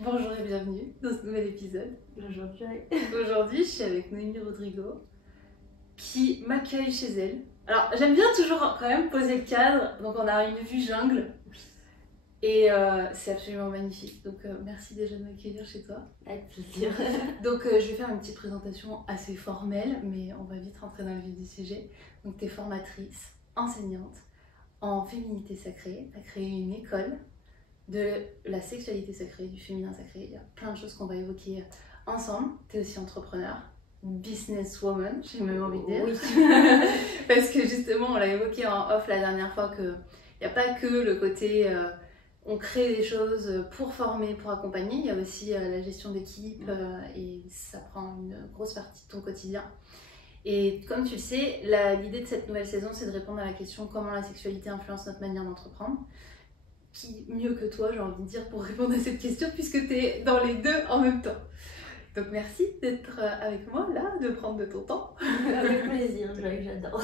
Bonjour et bienvenue dans ce nouvel épisode. Bonjour Joy. Aujourd'hui, je suis avec Noémie Rodrigo qui m'accueille chez elle. Alors, j'aime bien toujours quand même poser le cadre. Donc, on a une vue jungle et c'est absolument magnifique. Donc, merci déjà de m'accueillir chez toi. Avec plaisir. Donc, je vais faire une petite présentation assez formelle, mais on va vite rentrer dans le vif du sujet. Donc, tu es formatrice, enseignante en féminité sacrée. Tu as créé une école de la sexualité sacrée, du féminin sacré. Il y a plein de choses qu'on va évoquer ensemble. Tu es aussi entrepreneur, businesswoman, j'ai même envie de dire. Oui. Parce que justement, on l'a évoqué en off la dernière fois qu'il n'y a pas que le côté on crée des choses pour former, pour accompagner. Il y a aussi la gestion d'équipe et ça prend une grosse partie de ton quotidien. Et comme tu le sais, l'idée de cette nouvelle saison, c'est de répondre à la question comment la sexualité influence notre manière d'entreprendre. Qui mieux que toi, j'ai envie de dire, pour répondre à cette question, puisque tu es dans les deux en même temps. Donc merci d'être avec moi là, de prendre de ton temps. Avec plaisir, j'adore.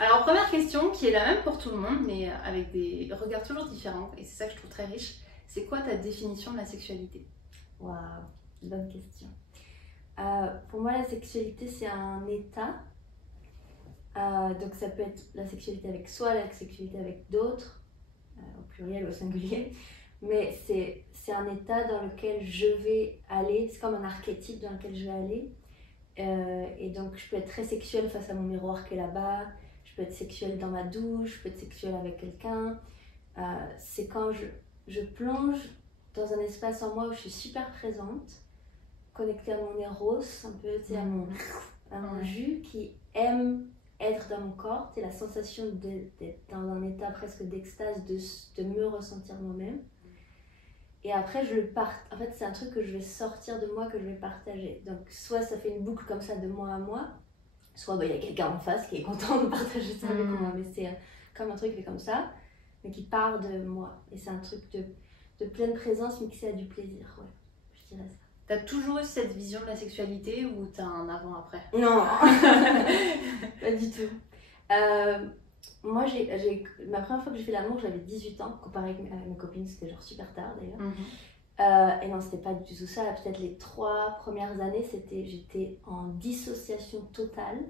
Alors première question, qui est la même pour tout le monde, mais avec des regards toujours différents, et c'est ça que je trouve très riche, c'est quoi ta définition de la sexualité? Waouh, bonne question. Pour moi, la sexualité, c'est un état. Donc ça peut être la sexualité avec soi, la sexualité avec d'autres, au pluriel ou au singulier, mais c'est un état dans lequel je vais aller, c'est comme un archétype dans lequel je vais aller, et donc je peux être très sexuelle face à mon miroir qui est là-bas, je peux être sexuelle dans ma douche, je peux être sexuelle avec quelqu'un, c'est quand je plonge dans un espace en moi où je suis super présente, connectée à mon éros, un peu, tu sais, à mon jus qui aime être dans mon corps, c'est la sensation d'être dans un état presque d'extase, de me ressentir moi-même. Et après, en fait, c'est un truc que je vais sortir de moi, que je vais partager. Donc, soit ça fait une boucle comme ça de moi à moi, soit il y a quelqu'un en face qui est content de partager ça avec moi. Mais c'est comme un truc qui fait comme ça, mais qui part de moi. Et c'est un truc de pleine présence mixé à du plaisir, ouais, je dirais ça. T'as toujours eu cette vision de la sexualité ou t'as un avant-après? Non, pas du tout. Moi, ma première fois que j'ai fait l'amour, j'avais 18 ans. Comparé avec mes copines, c'était genre super tard d'ailleurs. Et non, c'était pas du tout ça. Peut-être les 3 premières années, j'étais en dissociation totale.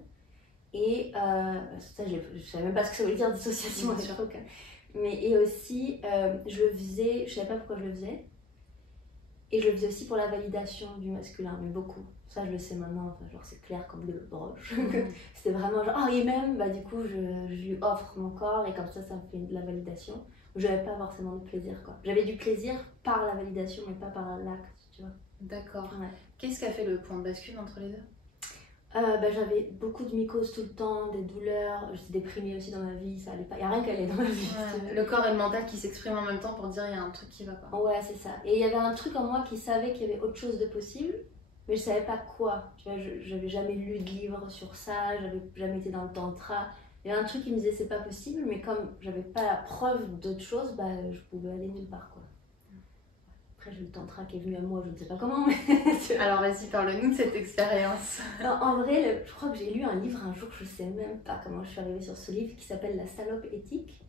Et ça, je savais même pas ce que ça voulait dire dissociation à l'époque. Et aussi, je le faisais, je savais pas pourquoi je le faisais. Et je le faisais aussi pour la validation du masculin, mais beaucoup. Ça, je le sais maintenant, enfin, genre c'est clair comme de broche. C'était vraiment genre, oh, il m'aime, bah du coup, je lui offre mon corps et comme ça me fait de la validation. Je n'avais pas forcément de plaisir, quoi. J'avais du plaisir par la validation, mais pas par l'acte, tu vois. D'accord. Ouais. Qu'est-ce qui a fait le point de bascule entre les deux? J'avais beaucoup de mycoses tout le temps, des douleurs, j'étais déprimée aussi dans ma vie, ça allait pas, il n'y a rien qui allait dans ma vie. Ouais, le corps et le mental qui s'expriment en même temps pour dire il y a un truc qui va pas. Ouais, c'est ça. Et il y avait un truc en moi qui savait qu'il y avait autre chose de possible, mais je savais pas quoi. Tu vois, j'avais jamais lu de livre sur ça, j'avais jamais été dans le tantra. Il y avait un truc qui me disait c'est pas possible, mais comme j'avais pas la preuve d'autre chose, bah je pouvais aller nulle part, quoi. Après, j'ai eu le tantra qui est venu à moi, je ne sais pas comment, mais... Alors, vas-y, parle-nous de cette expérience. En vrai, je crois que j'ai lu un livre un jour, je sais même pas comment je suis arrivée sur ce livre, qui s'appelle La salope éthique.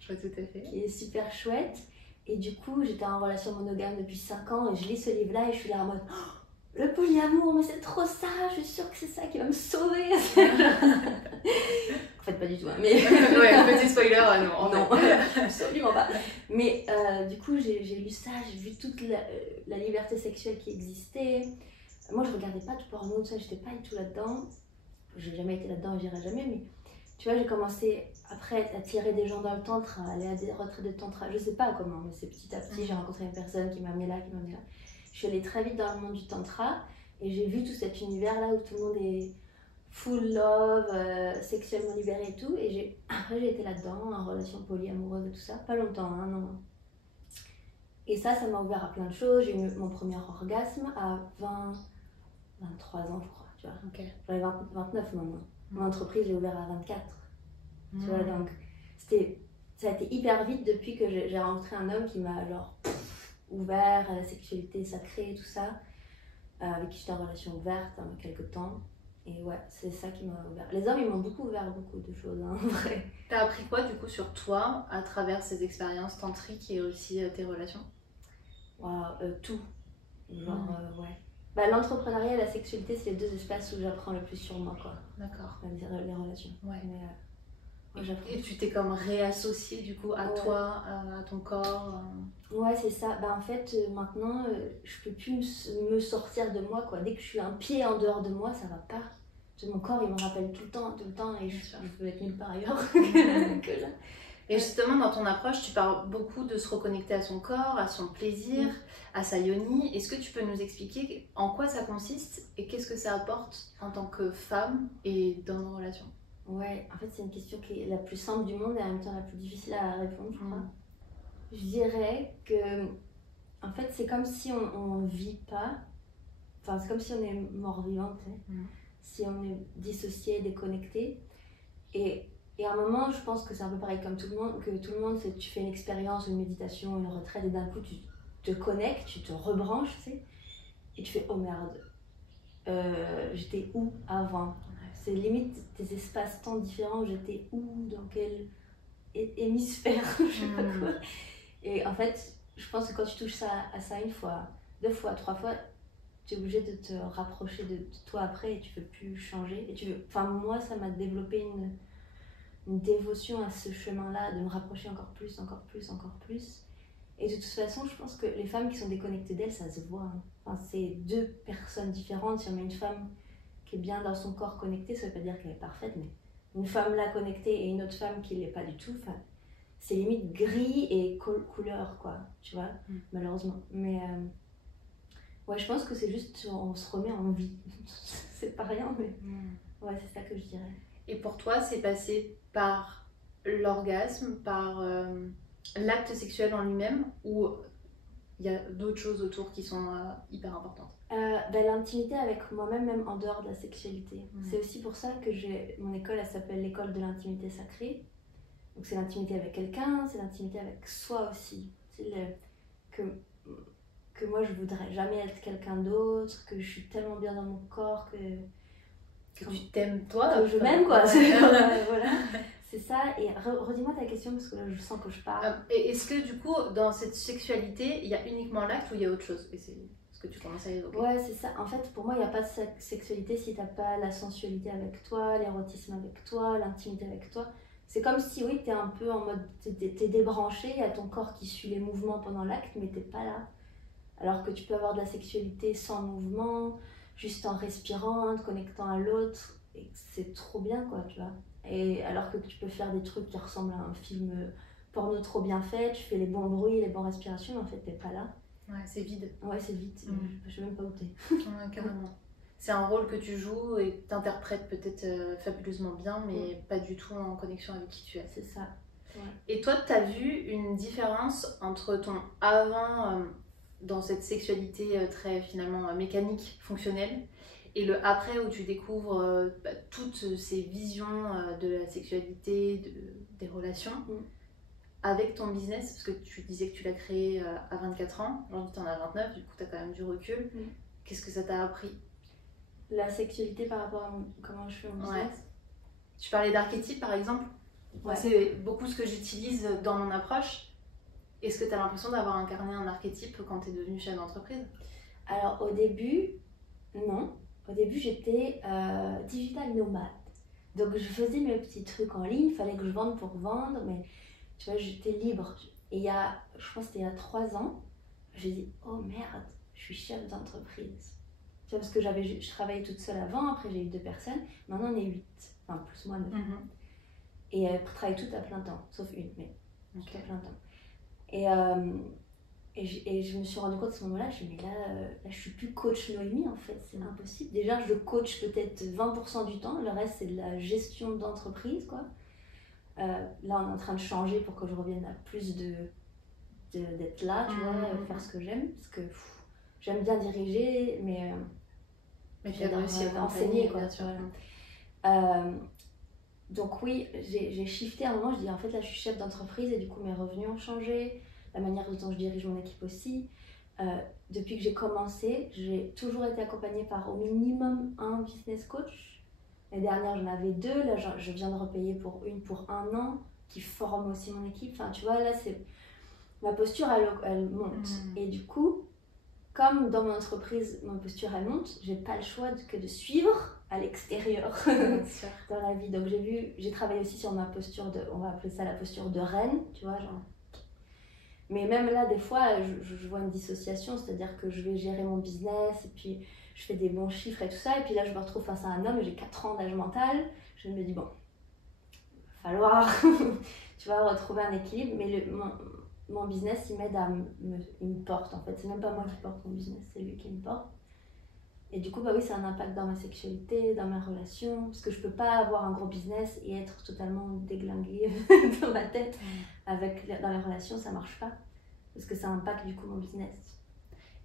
Je vois tout à fait. Qui est super chouette. Et du coup, j'étais en relation monogame depuis 5 ans, et je lis ce livre-là, et je suis là en mode... Oh, le polyamour, mais c'est trop ça, je suis sûre que c'est ça qui va me sauver. En fait, pas du tout, hein, mais... Ouais, petit spoiler, non, absolument pas. Mais du coup, j'ai lu ça, j'ai vu toute la liberté sexuelle qui existait. Moi, je regardais pas tout porno, tout ça, j'étais pas du tout là-dedans. J'ai jamais été là-dedans, j'irai jamais, mais tu vois, j'ai commencé après à tirer des gens dans le tantra, à aller à des retraites de tantra, je sais pas comment, mais c'est petit à petit, j'ai rencontré une personne qui m'a amené là, qui m'a amené là. Je suis allée très vite dans le monde du tantra et j'ai vu tout cet univers-là où tout le monde est full love, sexuellement libéré et tout. Et après, j'ai été là-dedans, en relation polyamoureuse et tout ça. Pas longtemps, hein, non. Et ça m'a ouvert à plein de choses. J'ai eu mon premier orgasme à 23 ans, je crois. Tu vois. Okay. J'avais 29 maintenant. Mon entreprise, j'ai ouvert à 24. Tu vois, donc ça a été hyper vite depuis que j'ai rencontré un homme qui m'a genre... ouvert à la sexualité sacrée et tout ça, avec qui j'étais en relation ouverte il y a quelques temps. Et ouais, c'est ça qui m'a ouvert. Les hommes, ils m'ont beaucoup ouvert beaucoup de choses, hein, en vrai. T'as appris quoi du coup sur toi à travers ces expériences tantriques et aussi tes relations? Tout. Genre, ouais. Bah, l'entrepreneuriat et la sexualité, c'est les deux espaces où j'apprends le plus sur moi, quoi. D'accord. On va dire les relations. Ouais. Mais, et tu t'es comme réassociée du coup à toi, à ton corps. Ouais, c'est ça. Bah, en fait, maintenant, je peux plus me sortir de moi, quoi. Dès que je suis un pied en dehors de moi, ça va pas. Mon corps, il me rappelle tout le temps, et je peux être nulle part ailleurs que là. Et justement, dans ton approche, tu parles beaucoup de se reconnecter à son corps, à son plaisir, à sa yoni. Est-ce que tu peux nous expliquer en quoi ça consiste et qu'est-ce que ça apporte en tant que femme et dans nos relations? Ouais, en fait, c'est une question qui est la plus simple du monde et en même temps la plus difficile à répondre, je crois. Je dirais que, en fait, c'est comme si on vit pas. Enfin, c'est comme si on est mort-vivant, tu sais. Si on est dissocié, déconnecté. Et à un moment, je pense que c'est un peu pareil comme tout le monde, c'est tu fais une expérience, une méditation, une retraite, et d'un coup, tu te connectes, tu te rebranches, tu sais, et tu fais, oh merde, j'étais où avant? C'est limite des espaces-temps différents, j'étais où, dans quel hémisphère, je sais pas quoi. Et en fait, je pense que quand tu touches à ça une fois, 2 fois, 3 fois, tu es obligé de te rapprocher de toi après et tu peux plus changer. Enfin, moi, ça m'a développé une dévotion à ce chemin-là, de me rapprocher encore plus. Et de toute façon, je pense que les femmes qui sont déconnectées d'elles, ça se voit. Hein. Enfin, c'est 2 personnes différentes. Si on met une femme qui est bien dans son corps connectée, ça veut pas dire qu'elle est parfaite, mais une femme là connectée et une autre femme qui l'est pas du tout, enfin, c'est limite gris et couleur, quoi, tu vois, malheureusement. Mais ouais, je pense que c'est juste, on se remet en vie. C'est pas rien, mais ouais, c'est ça que je dirais. Et pour toi, c'est passé par l'orgasme, par l'acte sexuel en lui-même, ou il y a d'autres choses autour qui sont hyper importantes? L'intimité avec moi-même, même en dehors de la sexualité. C'est aussi pour ça que mon école, elle s'appelle l'école de l'intimité sacrée. Donc c'est l'intimité avec quelqu'un, c'est l'intimité avec soi aussi. C'est que moi je voudrais jamais être quelqu'un d'autre, que je suis tellement bien dans mon corps que tu t'aimes toi, que je m'aime, quoi. Voilà. C'est ça. Et redis-moi ta question parce que là je sens que je parle. Et est-ce que du coup dans cette sexualité il y a uniquement l'acte ou il y a autre chose? Et c'est ce que tu commences à évoquer. Ouais, c'est ça. En fait, pour moi il n'y a pas de sexualité si t'as pas la sensualité avec toi, l'érotisme avec toi, l'intimité avec toi. C'est comme si, oui, t'es un peu en mode, t'es débranché, il y a ton corps qui suit les mouvements pendant l'acte, mais t'es pas là. Alors que tu peux avoir de la sexualité sans mouvement, juste en respirant, en te connectant à l'autre, et c'est trop bien, quoi, tu vois. Et alors que tu peux faire des trucs qui ressemblent à un film porno trop bien fait, tu fais les bons bruits, les bonnes respirations, mais en fait, t'es pas là. Ouais, c'est vide. Ouais, c'est vide, je sais même pas où t'es. Ouais, carrément. C'est un rôle que tu joues et t'interprètes peut-être fabuleusement bien, mais pas du tout en connexion avec qui tu es. C'est ça. Ouais. Et toi, t'as vu une différence entre ton avant dans cette sexualité très finalement mécanique, fonctionnelle, et le après où tu découvres toutes ces visions de la sexualité, des relations, avec ton business, parce que tu disais que tu l'as créé à 24 ans, aujourd'hui t'en as 29, du coup t'as quand même du recul. Qu'est-ce que ça t'a appris? La sexualité par rapport à comment je fais mon business. Ouais. Tu parlais d'archétype par exemple. Ouais. C'est beaucoup ce que j'utilise dans mon approche. Est-ce que tu as l'impression d'avoir incarné un archétype quand tu es devenue chef d'entreprise? Alors au début, non. Au début j'étais digital nomade. Donc je faisais mes petits trucs en ligne, il fallait que je vende pour vendre, mais tu vois, j'étais libre. Et je pense que c'était il y a 3 ans, j'ai dit, oh merde, je suis chef d'entreprise. Tu vois, parce que je travaillais toute seule avant, après j'ai eu 2 personnes, maintenant on est 8, enfin plus moi 9. Et pour travailler tout à plein temps, sauf une, mais tout à plein temps. Et je me suis rendu compte à ce moment-là, je me suis dit, mais là je suis plus coach Noémie en fait, c'est impossible. Déjà, je coach peut-être 20% du temps, le reste c'est de la gestion d'entreprise, quoi. Là, on est en train de changer pour que je revienne à plus d'être là, tu vois, faire ce que j'aime, parce que j'aime bien diriger, mais j'adore aussi enseigner, quoi, tu vois. Donc oui, j'ai shifté à un moment, je dis en fait là je suis chef d'entreprise et du coup mes revenus ont changé, la manière dont je dirige mon équipe aussi. Depuis que j'ai commencé, j'ai toujours été accompagnée par au minimum un business coach. L'année dernière j'en avais 2, là je viens de repayer pour 1 an qui forme aussi mon équipe. Enfin tu vois, là ma posture, elle monte. Et du coup, comme dans mon entreprise, ma posture, elle monte, j'ai pas le choix que de suivre à l'extérieur dans la vie. Donc j'ai travaillé aussi sur ma posture on va appeler ça la posture de reine, tu vois, genre. Mais même là, des fois, je vois une dissociation, c'est-à-dire que je vais gérer mon business et puis je fais des bons chiffres et tout ça, et puis là, je me retrouve face à un homme, j'ai 4 ans d'âge mental, je me dis, bon, il va falloir, tu vois, retrouver un équilibre, mais mon business, il m'aide il me porte en fait, c'est même pas moi qui porte mon business, c'est lui qui me porte. Et du coup, bah oui, ça a un impact dans ma sexualité, dans ma relation, parce que je peux pas avoir un gros business et être totalement déglinguée dans ma tête. Dans les relations, ça marche pas, parce que ça impacte du coup mon business.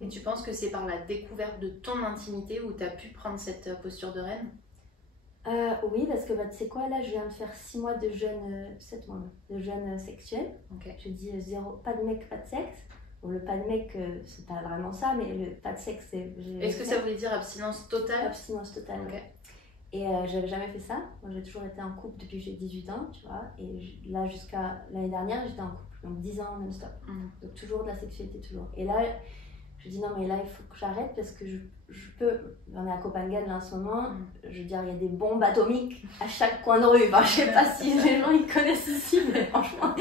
Et tu penses que c'est par la découverte de ton intimité où tu as pu prendre cette posture de reine? Oui, parce que bah, tu sais quoi, là, je viens de faire 6 mois de jeûne, 7 mois de jeûne sexuel. Okay. Je dis pas de mec, pas de sexe. Bon, le pas de mec, c'est pas vraiment ça, mais le pas de sexe, c'est... Est-ce que ça voulait dire abstinence totale? Abstinence totale. Okay. Et j'avais jamais fait ça. Moi, j'ai toujours été en couple depuis que j'ai 18 ans, tu vois. Et là, jusqu'à l'année dernière, j'étais en couple. Donc 10 ans non-stop. Donc toujours de la sexualité, toujours. Et là, je dis non, mais là, il faut que j'arrête parce que je peux... On est à Copenhague là en ce moment. Je veux dire, il y a des bombes atomiques à chaque coin de rue. Enfin, je sais pas si les gens ils connaissent ici, mais franchement...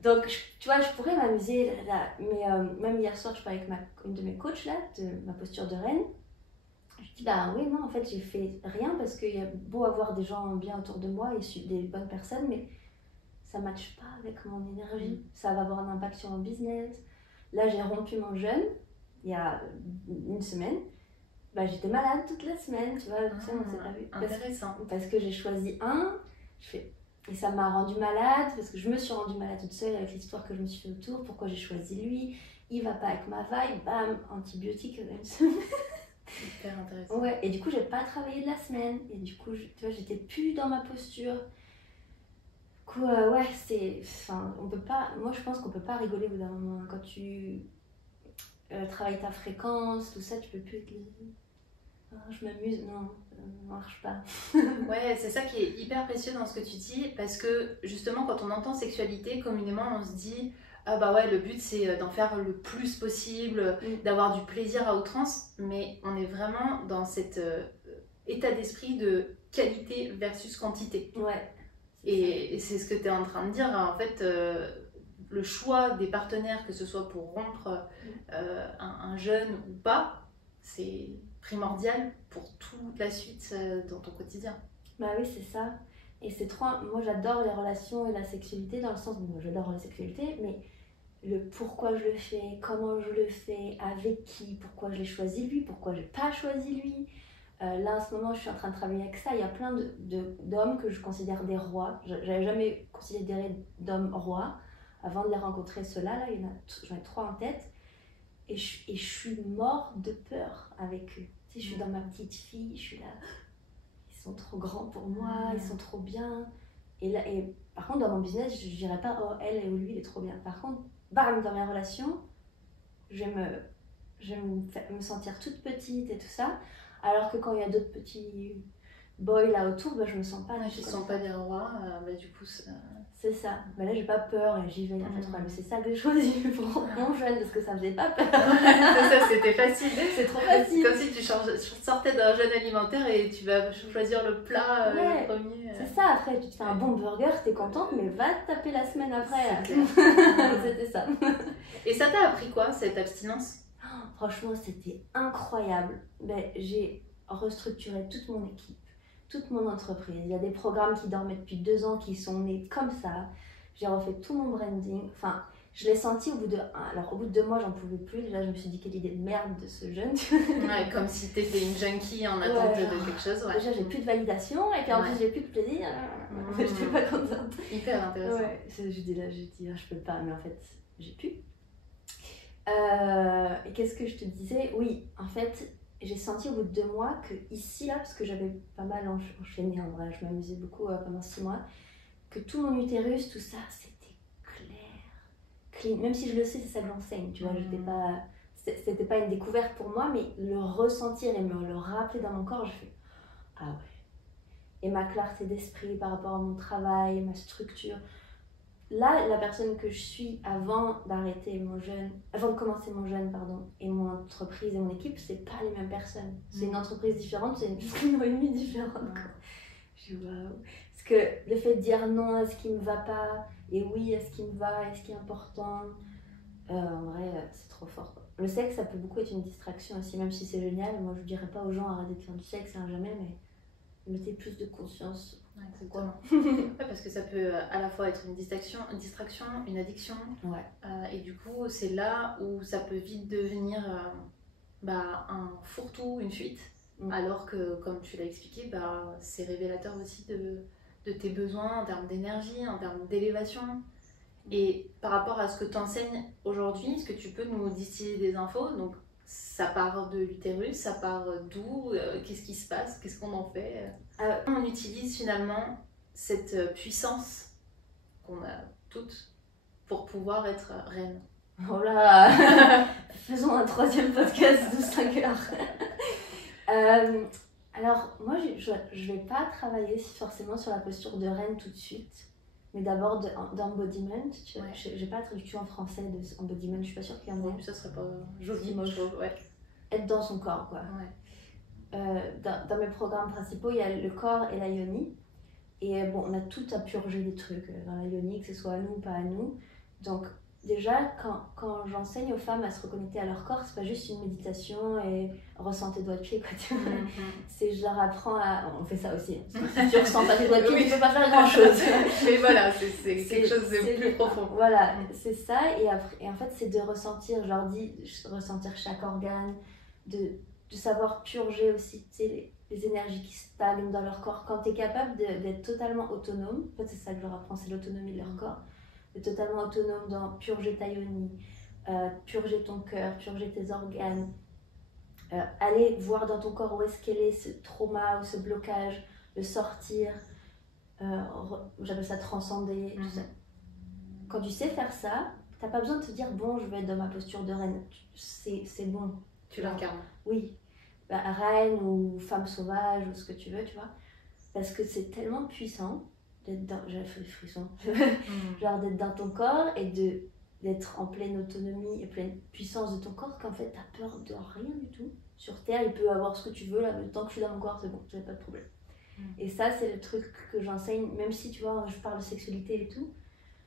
Donc, tu vois, je pourrais m'amuser là. Mais même hier soir, je parlais avec une de mes coachs là, de ma posture de reine. Je dis, bah oui, non, en fait, j'ai fait rien parce qu'il y a beau avoir des gens bien autour de moi et des bonnes personnes, mais ça ne matche pas avec mon énergie. Ça va avoir un impact sur mon business. Là, j'ai rompu mon jeûne il y a une semaine. Bah, j'étais malade toute la semaine, tu vois, on s'est pas vu. Intéressant. Parce que j'ai choisi et ça m'a rendue malade, parce que je me suis rendue malade toute seule avec l'histoire que je me suis fait autour. Pourquoi j'ai choisi lui? Il va pas avec ma vibe, bam, antibiotique une semaine. Hyper intéressant. Ouais, et du coup, j'ai pas travaillé de la semaine. Et du coup, tu vois, j'étais plus dans ma posture. Du coup, ouais, c'est... Enfin, on peut pas... Moi, je pense qu'on peut pas rigoler au bout d'un moment. Quand tu travailles ta fréquence, tout ça, tu peux plus te dire... Oh, je m'amuse. Non, ça marche pas. Ouais, c'est ça qui est hyper précieux dans ce que tu dis. Parce que, justement, quand on entend sexualité, communément, on se dit... Ah bah ouais, le but c'est d'en faire le plus possible, d'avoir du plaisir à outrance, mais on est vraiment dans cet état d'esprit de qualité versus quantité. Ouais. Et c'est ce que tu es en train de dire, en fait, le choix des partenaires, que ce soit pour rompre un jeûne ou pas, c'est primordial pour toute la suite dans ton quotidien. Bah oui, c'est ça. Et c'est trop... Moi j'adore les relations et la sexualité, dans le sens où j'adore la sexualité, mais le pourquoi je le fais, comment je le fais, avec qui, pourquoi je l'ai choisi lui, pourquoi je n'ai pas choisi lui. Là en ce moment je suis en train de travailler avec ça. Il y a plein d'hommes que je considère des rois. J'avais jamais considéré d'hommes rois avant de les rencontrer. Ceux-là, j'en ai 3 en tête. Et je suis morte de peur avec eux. Tu sais, je suis dans ma petite fille, je suis là. Ils sont trop grands pour moi, ils sont trop bien. Et par contre dans mon business, je dirais pas oh elle ou lui il est trop bien. Par contre, bam, dans mes relations, je vais me sentir toute petite et tout ça, alors que quand il y a d'autres petits boys là autour, bah, je me sens pas. Je ne sens pas des rois, bah, du coup c'est ça. Mais là j'ai pas peur et j'y vais, en fait, c'est ça que j'ai choisi pour mon jeûne, parce que ça faisait pas peur. C'est ça, c'était facile. C'est trop facile. Comme si tu sortais d'un jeûne alimentaire et tu vas choisir le plat le premier. C'est ça, après tu te fais un bon burger, t'es contente, mais va te taper la semaine après. C'était ça. Et ça t'a appris quoi, cette abstinence? Franchement, c'était incroyable. J'ai restructuré toute mon équipe, toute mon entreprise. Il y a des programmes qui dormaient depuis 2 ans qui sont nés comme ça. J'ai refait tout mon branding. Enfin, je l'ai senti au bout de 2 mois, j'en pouvais plus. Déjà, je me suis dit quelle idée de merde de ce jeune. Ouais, comme si t'étais une junkie en attente de quelque chose. Ouais. Déjà, j'ai plus de validation et puis en plus, j'ai plus de plaisir. Je suis pas contente. Hyper intéressant. Ouais. Je dis, je peux pas, mais en fait, j'ai pu. Et qu'est-ce que je te disais? Oui, en fait, j'ai senti au bout de 2 mois que ici, là, parce que j'avais pas mal enchaîné en vrai, je m'amusais beaucoup pendant 6 mois, que tout mon utérus, tout ça, c'était clair, clean. Même si je le sais, c'est ça que j'enseigne, tu vois, c'était pas une découverte pour moi, mais le ressentir et me le rappeler dans mon corps, je fais ah ouais. Et ma clarté d'esprit par rapport à mon travail, ma structure, là, la personne que je suis avant avant de commencer mon jeûne, pardon, et mon entreprise et mon équipe, c'est pas les mêmes personnes. C'est une entreprise différente, c'est une noémie différente. Quoi. Je dis waouh. Parce que le fait de dire non à ce qui me va pas et oui à ce qui me va et ce qui est important, en vrai, c'est trop fort. Quoi. Le sexe, ça peut beaucoup être une distraction aussi, même si c'est génial. Moi, je dirais pas aux gens arrêtez de faire du sexe, hein, jamais, mais mettez plus de conscience. Ouais, exactement. Ouais, parce que ça peut à la fois être une distraction, une addiction. Ouais. Et du coup, c'est là où ça peut vite devenir un fourre-tout, une fuite. Alors que, comme tu l'as expliqué, c'est révélateur aussi de tes besoins en termes d'énergie, en termes d'élévation. Et par rapport à ce que tu enseignes aujourd'hui, est-ce que tu peux nous distiller des infos? Donc, ça part de l'utérus, ça part d'où? Qu'est-ce qui se passe? Qu'est-ce qu'on en fait? On utilise finalement cette puissance qu'on a toutes pour pouvoir être reine. Oh là faisons un 3e podcast de 5 heures. Alors, moi, je vais pas travailler forcément sur la posture de reine tout de suite. Mais d'abord d'embodiment, j'ai pas la traduction en français d'embodiment, je suis pas sûre qu'il y en ait. Oui, ça serait pas joli, moi je trouve, ouais. Être dans son corps, quoi. Ouais. Dans mes programmes principaux, il y a le corps et la yoni. Et bon, on a tout à purger des trucs dans la yoni, que ce soit à nous ou pas à nous. Donc, déjà, quand j'enseigne aux femmes à se reconnecter à leur corps, c'est pas juste une méditation et ressens tes doigts de pied, quoi. C'est je leur apprends à. On fait ça aussi. Si tu ressens pas tes doigts de pied, tu peux pas faire grand chose. Mais voilà, c'est quelque chose de plus profond. Voilà, c'est ça. Et en fait, c'est de ressentir, je leur dis, ressentir chaque organe, de savoir purger aussi, tu sais, les énergies qui stagnent dans leur corps. Quand tu es capable d'être totalement autonome, en fait, c'est ça que je leur apprends, c'est l'autonomie de leur corps. Totalement autonome dans purger ta yoni, purger ton cœur, purger tes organes, aller voir dans ton corps où est-ce qu'elle est, ce trauma ou ce blocage, le sortir, j'appelle ça transcender, tout ça. Quand tu sais faire ça, t'as pas besoin de te dire bon, je vais être dans ma posture de reine, c'est bon. Tu l'incarnes. Oui, reine ou femme sauvage ou ce que tu veux, tu vois, parce que c'est tellement puissant. J'avais fait des frissons, genre d'être dans ton corps et d'être en pleine autonomie et pleine puissance de ton corps qu'en fait t'as peur de rien du tout. Sur Terre, il peut avoir ce que tu veux, là, mais tant que je suis dans mon corps, c'est bon, j'ai pas de problème. Et ça, c'est le truc que j'enseigne, même si tu vois, je parle de sexualité et tout.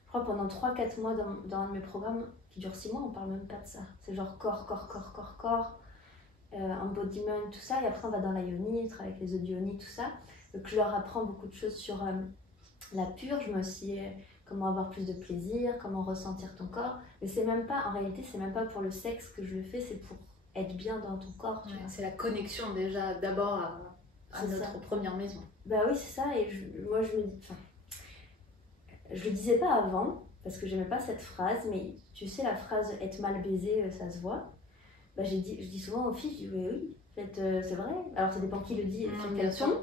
Je crois pendant 3-4 mois dans un de mes programmes qui dure 6 mois, on parle même pas de ça. C'est genre corps, embodiment, tout ça. Et après, on va dans la yoni, on travaille avec les autres yoni, tout ça. Donc, je leur apprends beaucoup de choses sur la purge, mais aussi comment avoir plus de plaisir, comment ressentir ton corps. Mais c'est même pas, en réalité, c'est même pas pour le sexe que je le fais, c'est pour être bien dans ton corps. Tu vois. C'est la connexion déjà d'abord à notre première maison. Bah oui, c'est ça. Et moi, je me dis, je le disais pas avant, parce que j'aimais pas cette phrase, mais tu sais, la phrase être mal baisé, ça se voit. Bah, je dis souvent aux filles, je dis oui, en fait, c'est vrai. Alors ça dépend qui le dit et sur quel ton.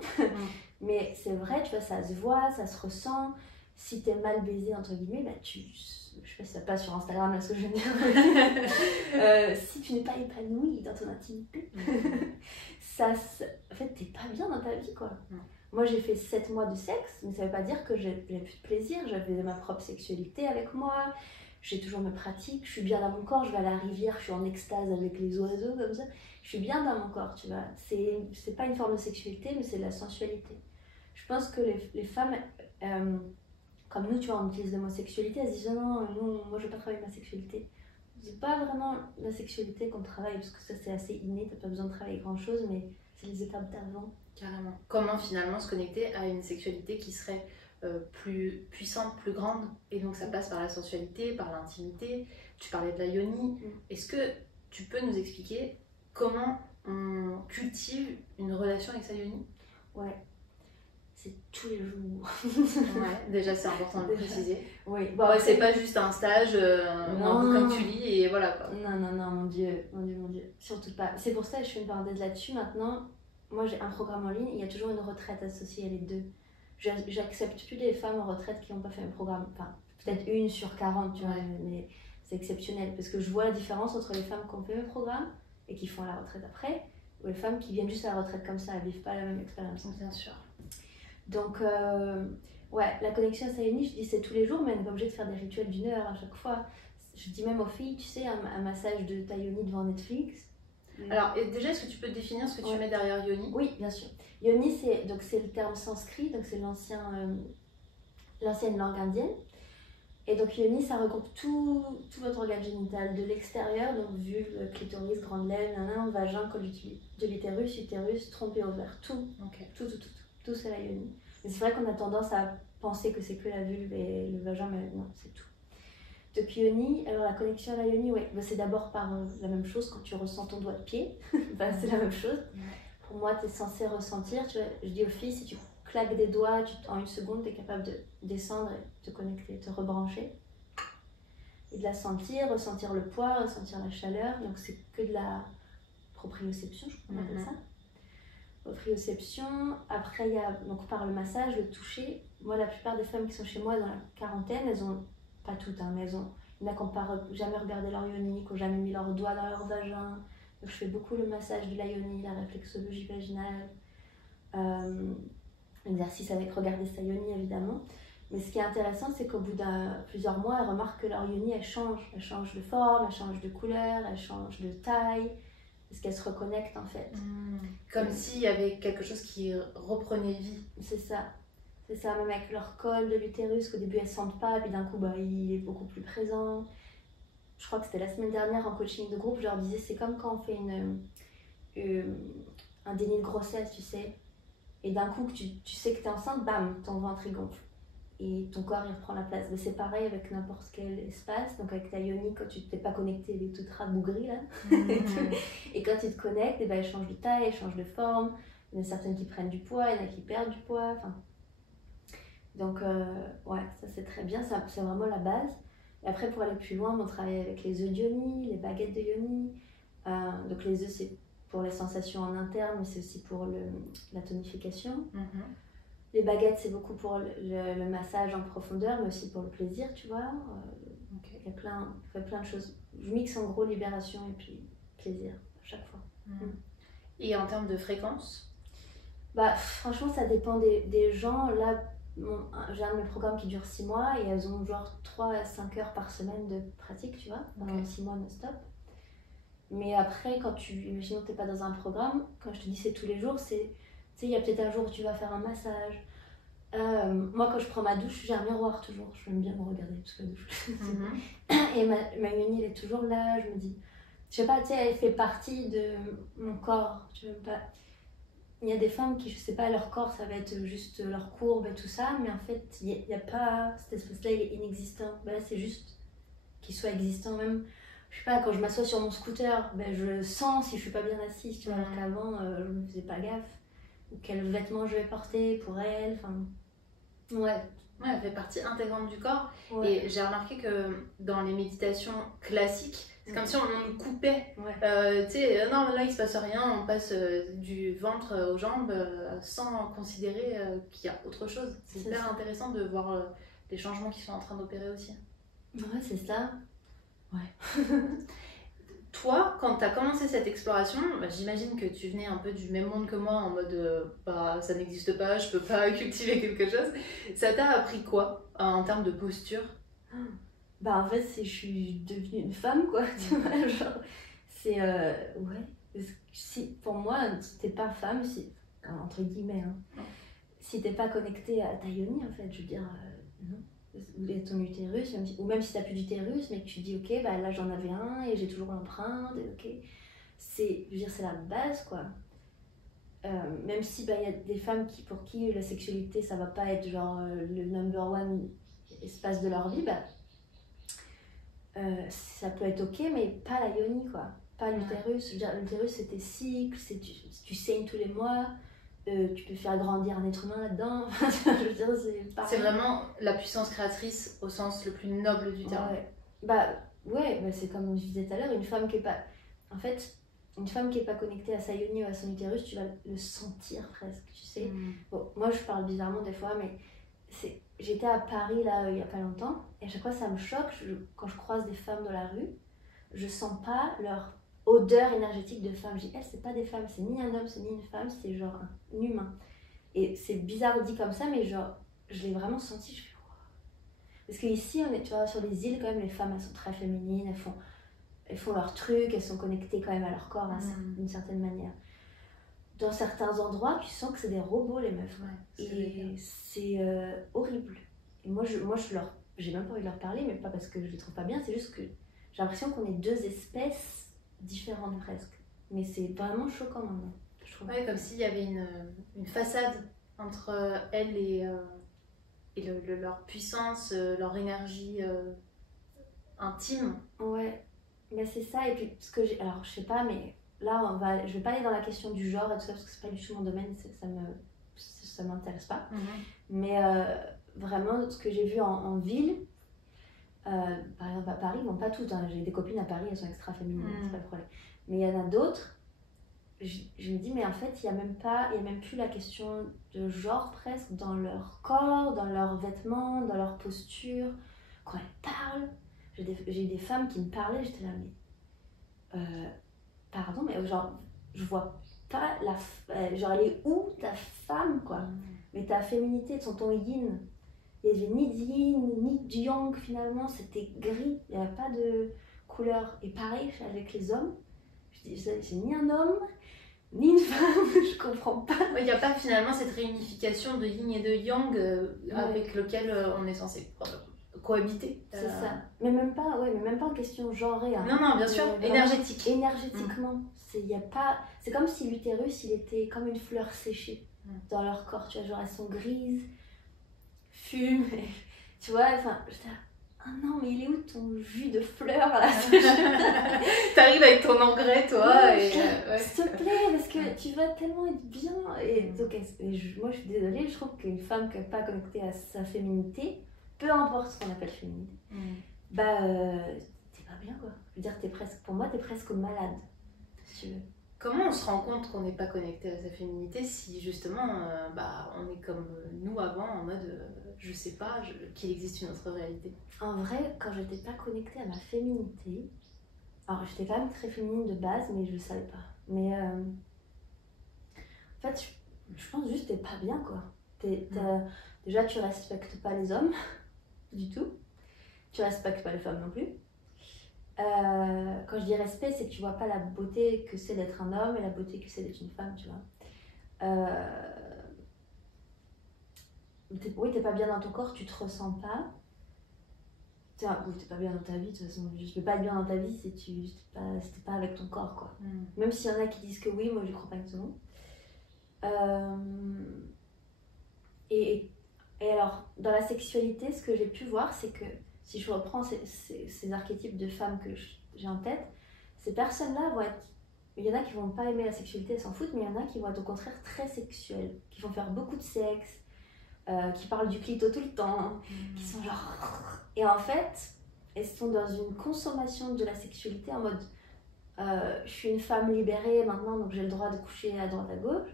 Mais c'est vrai, tu vois, ça se voit, ça se ressent. Si t'es mal baisé, entre guillemets, bah je sais pas si ça passe sur Instagram, là, ce que je veux dire. Si tu n'es pas épanoui dans ton intimité, en fait, t'es pas bien dans ta vie, quoi. Moi, j'ai fait 7 mois de sexe, mais ça veut pas dire que j'ai plus de plaisir. J'avais ma propre sexualité avec moi. J'ai toujours mes pratiques. Je suis bien dans mon corps. Je vais à la rivière, je suis en extase avec les oiseaux, comme ça. Je suis bien dans mon corps, tu vois. C'est pas une forme de sexualité, mais c'est de la sensualité. Je pense que les femmes, comme nous, tu vois, on utilise le mot sexualité, elles se disent non, moi je veux pas travailler ma sexualité. C'est pas vraiment la sexualité qu'on travaille, parce que ça c'est assez inné, t'as pas besoin de travailler grand chose, mais c'est les étapes d'avant. Carrément. Comment finalement se connecter à une sexualité qui serait plus puissante, plus grande, et donc ça passe par la sensualité, par l'intimité. Tu parlais de la yoni. Est-ce que tu peux nous expliquer comment on cultive une relation avec sa yoni? Ouais. C'est tous les jours. Ouais, déjà c'est important de le préciser. Oui. Bon, ouais, c'est pas juste un stage comme tu lis et voilà quoi. Non, mon Dieu. Surtout pas. C'est pour ça que je fais une parenthèse là-dessus maintenant. Moi j'ai un programme en ligne, il y a toujours une retraite associée à les deux. J'accepte plus des femmes en retraite qui n'ont pas fait un programme. Enfin, peut-être 1 sur 40, tu vois, mais c'est exceptionnel. Parce que je vois la différence entre les femmes qui ont fait un programme et qui font la retraite après, ou les femmes qui viennent juste à la retraite comme ça, elles vivent pas la même expérience. Bien sûr. Donc, Ouais, la connexion à sa yoni, je dis c'est tous les jours, mais on n'est pas obligé de faire des rituels d'1 heure à chaque fois. Je dis même aux filles, tu sais, un massage de ta yoni devant Netflix. Alors, déjà, est-ce que tu peux définir ce que tu mets derrière yoni? Oui, bien sûr. Yoni, c'est le terme sanskrit, donc c'est l'ancienne langue indienne. Et donc yoni, ça regroupe tout votre organe génital, de l'extérieur, donc vulve, clitoris, grande lèvre, vagin, col de l'utérus, trompe et ovaire, tout, tout c'est la yoni. Mais c'est vrai qu'on a tendance à penser que c'est que la vulve et le vagin, mais non, c'est tout. Donc yoni, alors la connexion à la yoni, ouais, c'est d'abord par la même chose quand tu ressens ton doigt de pied, c'est la même chose. Pour moi, tu es censé ressentir, tu vois, je dis aux filles, si tu claques des doigts, en 1 seconde, tu es capable de descendre et te connecter, te rebrancher. Et de la sentir, ressentir le poids, ressentir la chaleur. Donc c'est que de la proprioception, je crois qu'on appelle ça. Proprioception. Après, il y a donc par le massage, le toucher. Moi, la plupart des femmes qui sont chez moi dans la quarantaine, elles ont, pas toutes, hein, mais il y en a qui n'ont jamais regardé leur yoni, qui n'ont jamais mis leurs doigts dans leur vagin. Donc je fais beaucoup le massage de la yoni, la réflexologie vaginale. Exercice avec regarder sa yoni évidemment, mais ce qui est intéressant c'est qu'au bout de plusieurs mois elles remarquent que leur yoni elle change de forme, elle change de couleur, elle change de taille, parce qu'elle se reconnecte en fait. Comme s'il y avait quelque chose qui reprenait vie. C'est ça, même avec leur col de l'utérus qu'au début elles sentent pas, puis d'un coup il est beaucoup plus présent. Je crois que c'était la semaine dernière en coaching de groupe, je leur disais c'est comme quand on fait un déni de grossesse, tu sais. Et d'un coup, tu sais que tu es enceinte, bam, ton ventre il gonfle. Et ton corps il reprend la place. Mais c'est pareil avec n'importe quel espace. Donc avec ta yoni, quand tu t'es pas connecté, elle est toute rabougrie là. Et quand tu te connectes, elle change de taille, elle change de forme. Il y en a certaines qui prennent du poids, il y en a qui perdent du poids. Donc ouais, ça c'est très bien, c'est vraiment la base. Et après pour aller plus loin, on travaille avec les œufs de yoni, les baguettes de yoni. Donc les œufs c'est pour les sensations en interne, mais c'est aussi pour la tonification. Les baguettes, c'est beaucoup pour le massage en profondeur, mais aussi pour le plaisir, tu vois. Il y a plein de choses. Je mixe en gros libération et puis plaisir à chaque fois. Et en termes de fréquence? Franchement, ça dépend des gens. Là, j'ai un de mes programmes qui dure 6 mois et elles ont genre 3 à 5 heures par semaine de pratique, tu vois, pendant 6 mois non-stop. Mais après, imaginons que tu n'es pas dans un programme, quand je te dis c'est tous les jours, il y a peut-être un jour où tu vas faire un massage. Moi, quand je prends ma douche, j'ai un miroir toujours. J'aime bien me regarder sous la douche. Et ma yoni, elle est toujours là. Je me dis, je sais pas, tu sais, elle fait partie de mon corps. Il y a des femmes qui, je sais pas, leur corps, ça va être juste leur courbe et tout ça, mais en fait, il n'y a pas, cet espace-là, il est inexistant. Là, c'est juste qu'il soit existant. Même, je sais pas, quand je m'assois sur mon scooter, je sens si je suis pas bien assise, tu vois, alors qu'avant, je me faisais pas gaffe. Ou quels vêtements je vais porter pour elle, Ouais, elle fait partie intégrante du corps. Et j'ai remarqué que dans les méditations classiques, c'est comme si on nous coupait. Tu sais, non, là il se passe rien, on passe du ventre aux jambes sans considérer qu'il y a autre chose. C'est hyper intéressant de voir les changements qui sont en train d'opérer aussi. Ouais, c'est ça. Ouais. Toi, quand tu as commencé cette exploration, j'imagine que tu venais un peu du même monde que moi, en mode ça n'existe pas, je peux pas cultiver quelque chose. Ça t'a appris quoi en termes de posture? En fait, je suis devenue une femme, quoi. Tu vois, genre, c'est. Ouais. Pour moi, si t'es pas femme, entre guillemets, hein, si t'es pas connectée à ta yoni, en fait, je veux dire, non. Ou à ton utérus, ou même si t'as plus d'utérus, mais que tu dis ok, là j'en avais un et j'ai toujours l'empreinte, ok, je veux dire, c'est la base, quoi. Même si y a des femmes pour qui la sexualité ça va pas être genre le number one espace de leur vie, ça peut être ok, mais pas la yoni, quoi, pas l'utérus. Je veux dire, l'utérus c'est tes cycles, tu saignes tous les mois. Tu peux faire grandir un être humain là-dedans. Je veux dire, c'est vraiment la puissance créatrice au sens le plus noble du terme. Ouais, c'est comme je disais tout à l'heure, une femme qui est pas... En fait, une femme qui est pas connectée à sa yoni ou à son utérus, tu vas le sentir presque, tu sais. Bon, moi je parle bizarrement des fois, mais j'étais à Paris là il y a pas longtemps, et à chaque fois ça me choque, quand je croise des femmes dans la rue, je sens pas leur odeur énergétique de femme. Je dis, c'est pas des femmes, c'est ni un homme, c'est ni une femme, c'est genre un humain. Et c'est bizarre dit comme ça, mais genre, je l'ai vraiment senti, je fais wow. Parce qu'ici, tu vois, sur les îles, quand même, les femmes, elles sont très féminines, elles font leur truc, elles sont connectées quand même à leur corps, d'une certaine manière. Dans certains endroits, tu sens que c'est des robots, les meufs. Ouais, et c'est horrible. Et moi, j'ai même pas envie de leur parler, mais pas parce que je les trouve pas bien, c'est juste que j'ai l'impression qu'on est deux espèces différentes presque. Mais c'est vraiment choquant maintenant, je trouve. Ouais, comme s'il y avait une façade entre elles et leur puissance, leur énergie intime. Ouais, mais c'est ça. Et puis, alors, je sais pas, mais là, je vais pas aller dans la question du genre et tout ça, parce que c'est pas du tout mon domaine, ça m'intéresse pas. Mais vraiment, ce que j'ai vu en ville, par exemple à Paris, bon, pas toutes, hein, j'ai des copines à Paris, elles sont extra féminines, c'est pas le problème. Mais il y en a d'autres, je me dis, mais en fait, il y a même plus la question de genre presque dans leur corps, dans leurs vêtements, dans leur posture. Quand elles parlent, j'ai eu des femmes qui me parlaient, j'étais là, mais pardon, mais genre, je vois pas genre, elle est où ta femme, quoi? Mais ta féminité, ton yin, il n'y avait ni de yin, ni de yang finalement, c'était gris, il n'y avait pas de couleur. Et pareil avec les hommes, je dis, c'est ni un homme, ni une femme, je comprends pas. Il n'y a pas finalement cette réunification de yin et de yang avec lequel on est censé cohabiter. C'est ça. Mais même pas en question genrée. Hein. Non, bien sûr, énergétique. Énergétiquement. C'est comme si l'utérus, il était comme une fleur séchée dans leur corps. Tu vois, genre elles sont grises, fument, tu vois, enfin, j'étais là, ah non, mais il est où ton jus de fleur là? T'arrives avec ton engrais, toi, et... S'il te plaît, parce que tu vas tellement être bien. Et donc, moi, je suis désolée, je trouve qu'une femme qui n'est pas connectée à sa féminité, peu importe ce qu'on appelle féminité, bah, t'es pas bien, quoi. Je veux dire, pour moi, t'es presque malade, si tu veux. Comment on se rend compte qu'on n'est pas connecté à sa féminité si justement on est comme nous avant en mode je sais pas qu'il existe une autre réalité? En vrai, quand j'étais pas connectée à ma féminité, alors j'étais quand même très féminine de base, mais je le savais pas. Mais en fait, je pense juste que t'es pas bien, quoi. Déjà, tu respectes pas les hommes du tout. Tu respectes pas les femmes non plus. Quand je dis respect, c'est que tu vois pas la beauté que c'est d'être un homme et la beauté que c'est d'être une femme, tu vois. Oui, t'es pas bien dans ton corps, tu te ressens pas. T'es pas bien dans ta vie, de toute façon. Je peux pas être bien dans ta vie si t'es pas avec ton corps, quoi. Même s'il y en a qui disent que oui, moi je crois pas que tout le monde. Et alors, dans la sexualité, ce que j'ai pu voir, c'est que si je reprends ces archétypes de femmes que j'ai en tête, ces personnes-là vont être... Il y en a qui vont pas aimer la sexualité, elles s'en foutent, mais il y en a qui vont être au contraire très sexuelles, qui vont faire beaucoup de sexe, qui parlent du clito tout le temps, qui sont genre... Et en fait, elles sont dans une consommation de la sexualité en mode je suis une femme libérée maintenant, donc j'ai le droit de coucher à droite à gauche.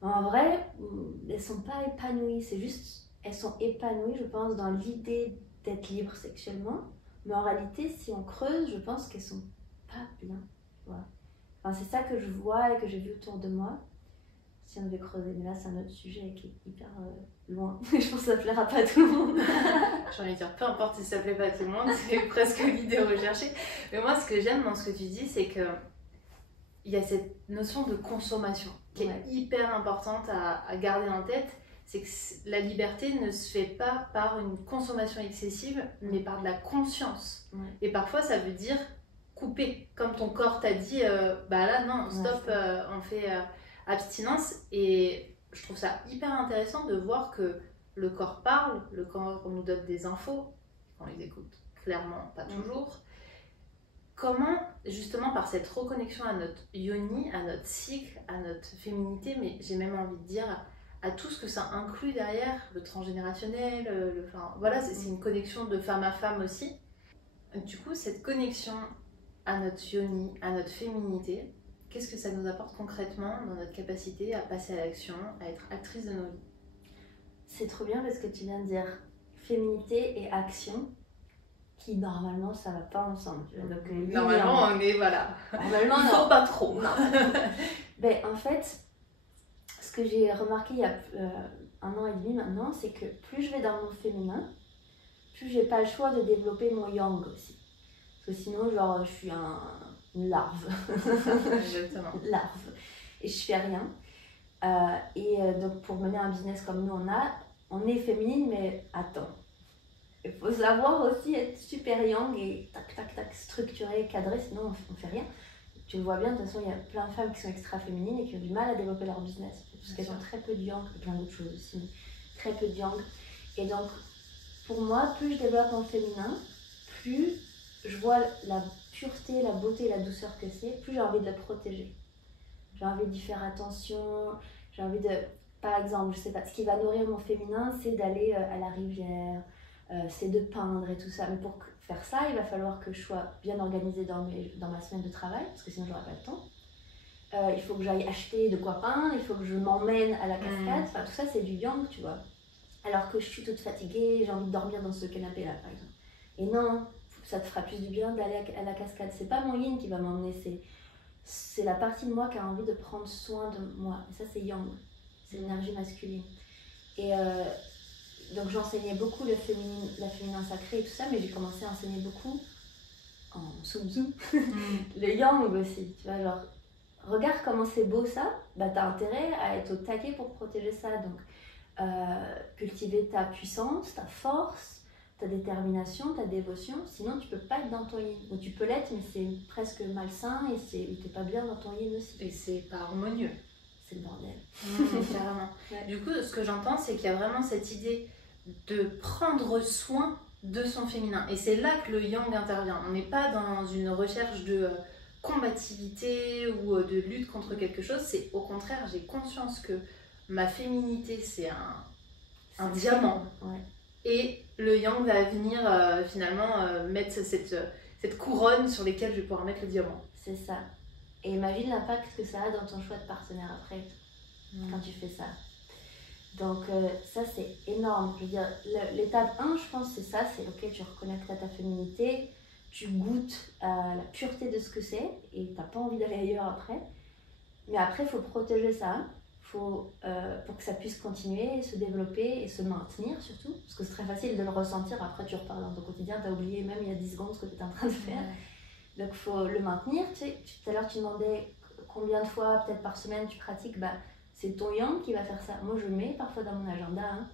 En vrai, elles sont pas épanouies, c'est juste... Elles sont épanouies, je pense, dans l'idée d'être libres sexuellement, mais en réalité, si on creuse, je pense qu'elles sont pas bien. Voilà. Enfin, c'est ça que je vois et que j'ai vu autour de moi. Si on devait creuser, mais là c'est un autre sujet qui est hyper loin. Je pense que ça plaira pas à tout le monde. J'ai envie de dire, peu importe si ça plaît pas à tout le monde, c'est presque l'idée recherchée. Mais moi, ce que j'aime dans ce que tu dis, c'est que il y a cette notion de consommation qui est hyper importante à garder en tête. C'est que la liberté ne se fait pas par une consommation excessive, mais par de la conscience. Et parfois, ça veut dire couper. Comme ton corps t'a dit, bah là, non, stop, on fait abstinence. Et je trouve ça hyper intéressant de voir que le corps parle, le corps nous donne des infos, on les écoute clairement pas toujours. Comment, justement, par cette reconnexion à notre yoni, à notre cycle, à notre féminité, mais j'ai même envie de dire à tout ce que ça inclut derrière, le transgénérationnel, enfin, voilà, c'est une connexion de femme à femme aussi. Du coup, cette connexion à notre yoni, à notre féminité, qu'est-ce que ça nous apporte concrètement dans notre capacité à passer à l'action, à être actrice de nos vies? C'est trop bien parce que tu viens de dire féminité et action, qui normalement ça va pas ensemble. Donc, normalement, on est, voilà. Normalement, il faut pas trop. Non. Ben, en fait, ce que j'ai remarqué il y a 1 an et demi maintenant, c'est que plus je vais dans mon féminin, plus j'ai pas le choix de développer mon yang aussi. Parce que sinon, genre, je suis une larve. Exactement. Une larve. Et je fais rien. Donc, pour mener un business comme nous, on est féminine, mais attends. Il faut savoir aussi être super yang et tac, tac, tac, structuré, cadré, sinon on fait rien. Tu le vois bien, de toute façon, il y a plein de femmes qui sont extra féminines et qui ont du mal à développer leur business. Parce qu'elles ont très peu de yang, et plein d'autres choses aussi, mais très peu de yang. Et donc, pour moi, plus je développe mon féminin, plus je vois la pureté, la beauté et la douceur que c'est, plus j'ai envie de le protéger. J'ai envie d'y faire attention, j'ai envie de... Par exemple, je sais pas, ce qui va nourrir mon féminin, c'est d'aller à la rivière, c'est de peindre et tout ça. Mais pour faire ça, il va falloir que je sois bien organisée dans ma semaine de travail, parce que sinon j'aurai pas le temps. Il faut que j'aille acheter de quoi peindre, il faut que je m'emmène à la cascade. Enfin, tout ça, c'est du yang, tu vois. Alors que je suis toute fatiguée, j'ai envie de dormir dans ce canapé-là, par exemple. Et non, ça te fera plus du bien d'aller à la cascade. C'est pas mon yin qui va m'emmener, c'est la partie de moi qui a envie de prendre soin de moi. Et ça, c'est yang. C'est l'énergie masculine. Et donc, j'enseignais beaucoup la féminin sacré et tout ça, mais j'ai commencé à enseigner beaucoup en soum-soum. Le yang aussi, tu vois, genre, regarde comment c'est beau ça, bah t'as intérêt à être au taquet pour protéger ça. Donc, cultiver ta puissance, ta force, ta détermination, ta dévotion, sinon tu peux pas être dans ton yin. Ou tu peux l'être, mais c'est presque malsain et t'es pas bien dans ton yin aussi. Et c'est pas harmonieux. C'est le bordel. Carrément. Ouais. Du coup, ce que j'entends, c'est qu'il y a vraiment cette idée de prendre soin de son féminin. Et c'est là que le yang intervient. On n'est pas dans une recherche de combativité ou de lutte contre quelque chose. C'est au contraire, j'ai conscience que ma féminité, c'est un diamant. Ouais. Et le yang va venir finalement mettre cette couronne sur laquelle je vais pouvoir mettre le diamant. C'est ça. Et imagine l'impact que ça a dans ton choix de partenaire après, quand tu fais ça. Donc ça, c'est énorme. Je veux dire, l'étape 1, je pense, c'est ça. C'est ok, tu reconnectes à ta féminité, tu goûtes à la pureté de ce que c'est et t'as pas envie d'aller ailleurs après. Mais après, il faut protéger ça. Pour que ça puisse continuer, se développer et se maintenir surtout. Parce que c'est très facile de le ressentir. Après, tu repars dans ton quotidien, tu as oublié même il y a 10 secondes ce que tu étais en train de faire. Donc, il faut le maintenir. Tu sais, tout à l'heure, tu demandais combien de fois, peut-être par semaine, tu pratiques. Bah, c'est ton yang qui va faire ça. Moi, je mets parfois dans mon agenda.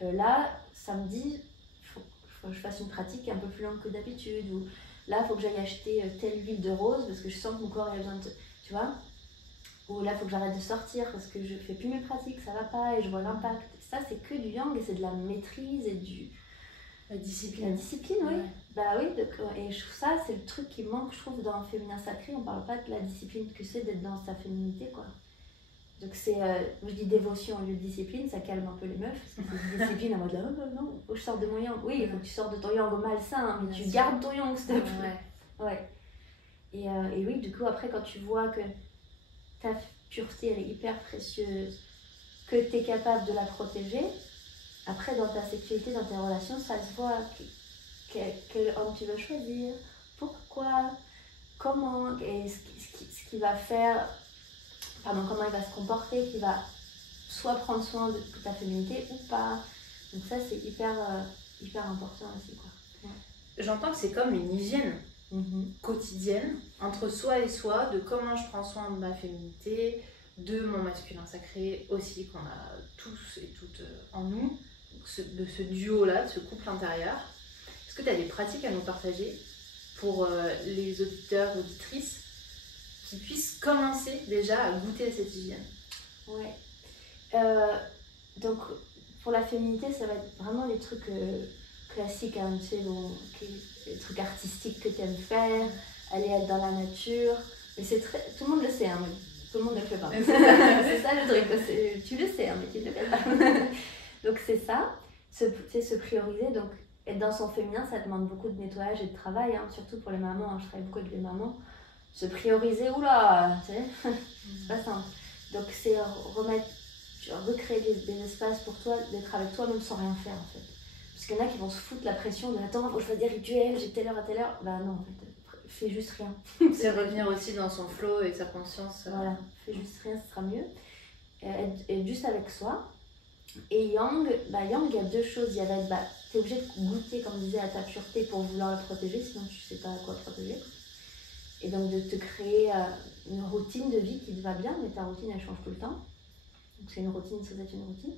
Là, samedi, il faut que je fasse une pratique un peu plus longue que d'habitude. Ou là, il faut que j'aille acheter telle huile de rose parce que je sens que mon corps a besoin de... Tu vois ? Ou là, il faut que j'arrête de sortir parce que je fais plus mes pratiques, ça va pas et je vois l'impact. Ça, c'est que du yang et c'est de la maîtrise et la discipline. La discipline, oui. Ouais. Bah oui, donc, et je trouve ça, c'est le truc qui manque, je trouve, dans le féminin sacré. On parle pas de la discipline que c'est d'être dans sa féminité, quoi. Donc c'est, je dis dévotion au lieu de discipline, ça calme un peu les meufs. Parce que c'est discipline en mode là, non, faut que je sorte de mon yang. Oui, il faut que tu sortes de ton yang malsain, hein, mais tu gardes ton yang, s'il te plaît. Ouais. Et oui, du coup, après, quand tu vois que ta pureté, elle est hyper précieuse, que tu es capable de la protéger, après, dans ta sexualité, dans tes relations, ça se voit quel homme tu veux choisir, pourquoi, comment, et ce qui va faire, comment il va se comporter, qui va soit prendre soin de ta féminité ou pas. Donc ça, c'est hyper important aussi, quoi. Ouais. J'entends que c'est comme une hygiène quotidienne entre soi et soi, de comment je prends soin de ma féminité, de mon masculin sacré aussi, qu'on a tous et toutes en nous, de ce duo-là, de ce couple intérieur. Est-ce que tu as des pratiques à nous partager pour les auditeurs, auditrices, qui puissent commencer déjà à goûter à cette hygiène? Ouais. Donc, pour la féminité, ça va être vraiment des trucs classiques, hein, tu sais, les trucs artistiques que tu aimes faire, aller être dans la nature. Mais c'est très... Tout le monde le sait, hein, mais tout le monde ne le fait pas. C'est ça le truc, tu le sais, hein, mais tu ne le fais pas. Donc c'est ça, se prioriser. Donc être dans son féminin, ça demande beaucoup de nettoyage et de travail, hein, surtout pour les mamans. Hein, je travaille beaucoup avec les mamans. Se prioriser, oula, tu sais, c'est pas simple. Donc c'est recréer des espaces pour toi, d'être avec toi-même sans rien faire en fait. Parce qu'il y en a qui vont se foutre la pression de attends, faut que je fasse des rituels, j'ai telle heure à telle heure. Bah non, en fait, fais juste rien. C'est revenir aussi dans son flow et sa conscience. Voilà, fais juste rien, ce sera mieux. être juste avec soi. Et yang, yang, il y a deux choses. Il y avait, tu es obligé de goûter, comme je disais, à ta pureté pour vouloir la protéger, sinon tu sais pas à quoi protéger. Et donc de te créer une routine de vie qui te va bien, mais ta routine elle change tout le temps. Donc c'est une routine sans être une routine.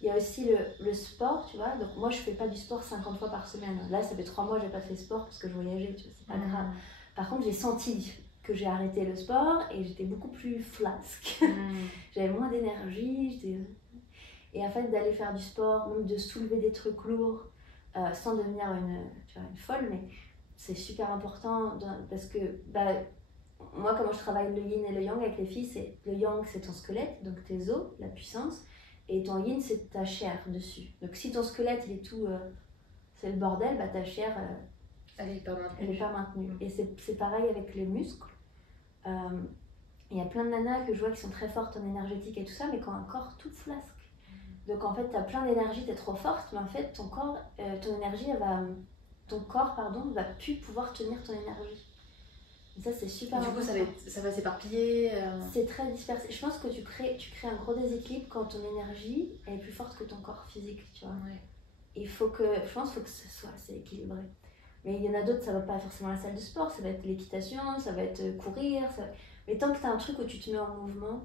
Il y a aussi le sport, tu vois. Donc moi je fais pas du sport 50 fois par semaine. Là ça fait 3 mois que j'ai pas fait sport parce que je voyageais, tu vois, c'est pas grave. Par contre j'ai senti que j'ai arrêté le sport et j'étais beaucoup plus flasque. J'avais moins d'énergie. Et en fait d'aller faire du sport, même de soulever des trucs lourds, sans devenir une folle, mais c'est super important parce que moi, comment je travaille le yin et le yang avec les filles, c'est le yang, c'est ton squelette, donc tes os, la puissance, et ton yin, c'est ta chair dessus. Donc si ton squelette, il est tout, c'est le bordel, ta chair, elle n'est pas maintenue. Et c'est pareil avec les muscles. Il y a plein de nanas que je vois qui sont très fortes en énergétique et tout ça, mais qui ont un corps tout flasque. Donc en fait, tu as plein d'énergie, tu es trop forte, mais en fait, ton corps, ton énergie, ton corps, va plus pouvoir tenir ton énergie. Et ça, c'est super important. Du coup, ça va s'éparpiller. C'est très dispersé. Je pense que tu crées un gros déséquilibre quand ton énergie elle est plus forte que ton corps physique, tu vois. Ouais. Je pense qu'il faut que ce soit assez équilibré. Mais il y en a d'autres, ça va pas forcément à la salle de sport, ça va être l'équitation, ça va être courir. Mais tant que tu as un truc où tu te mets en mouvement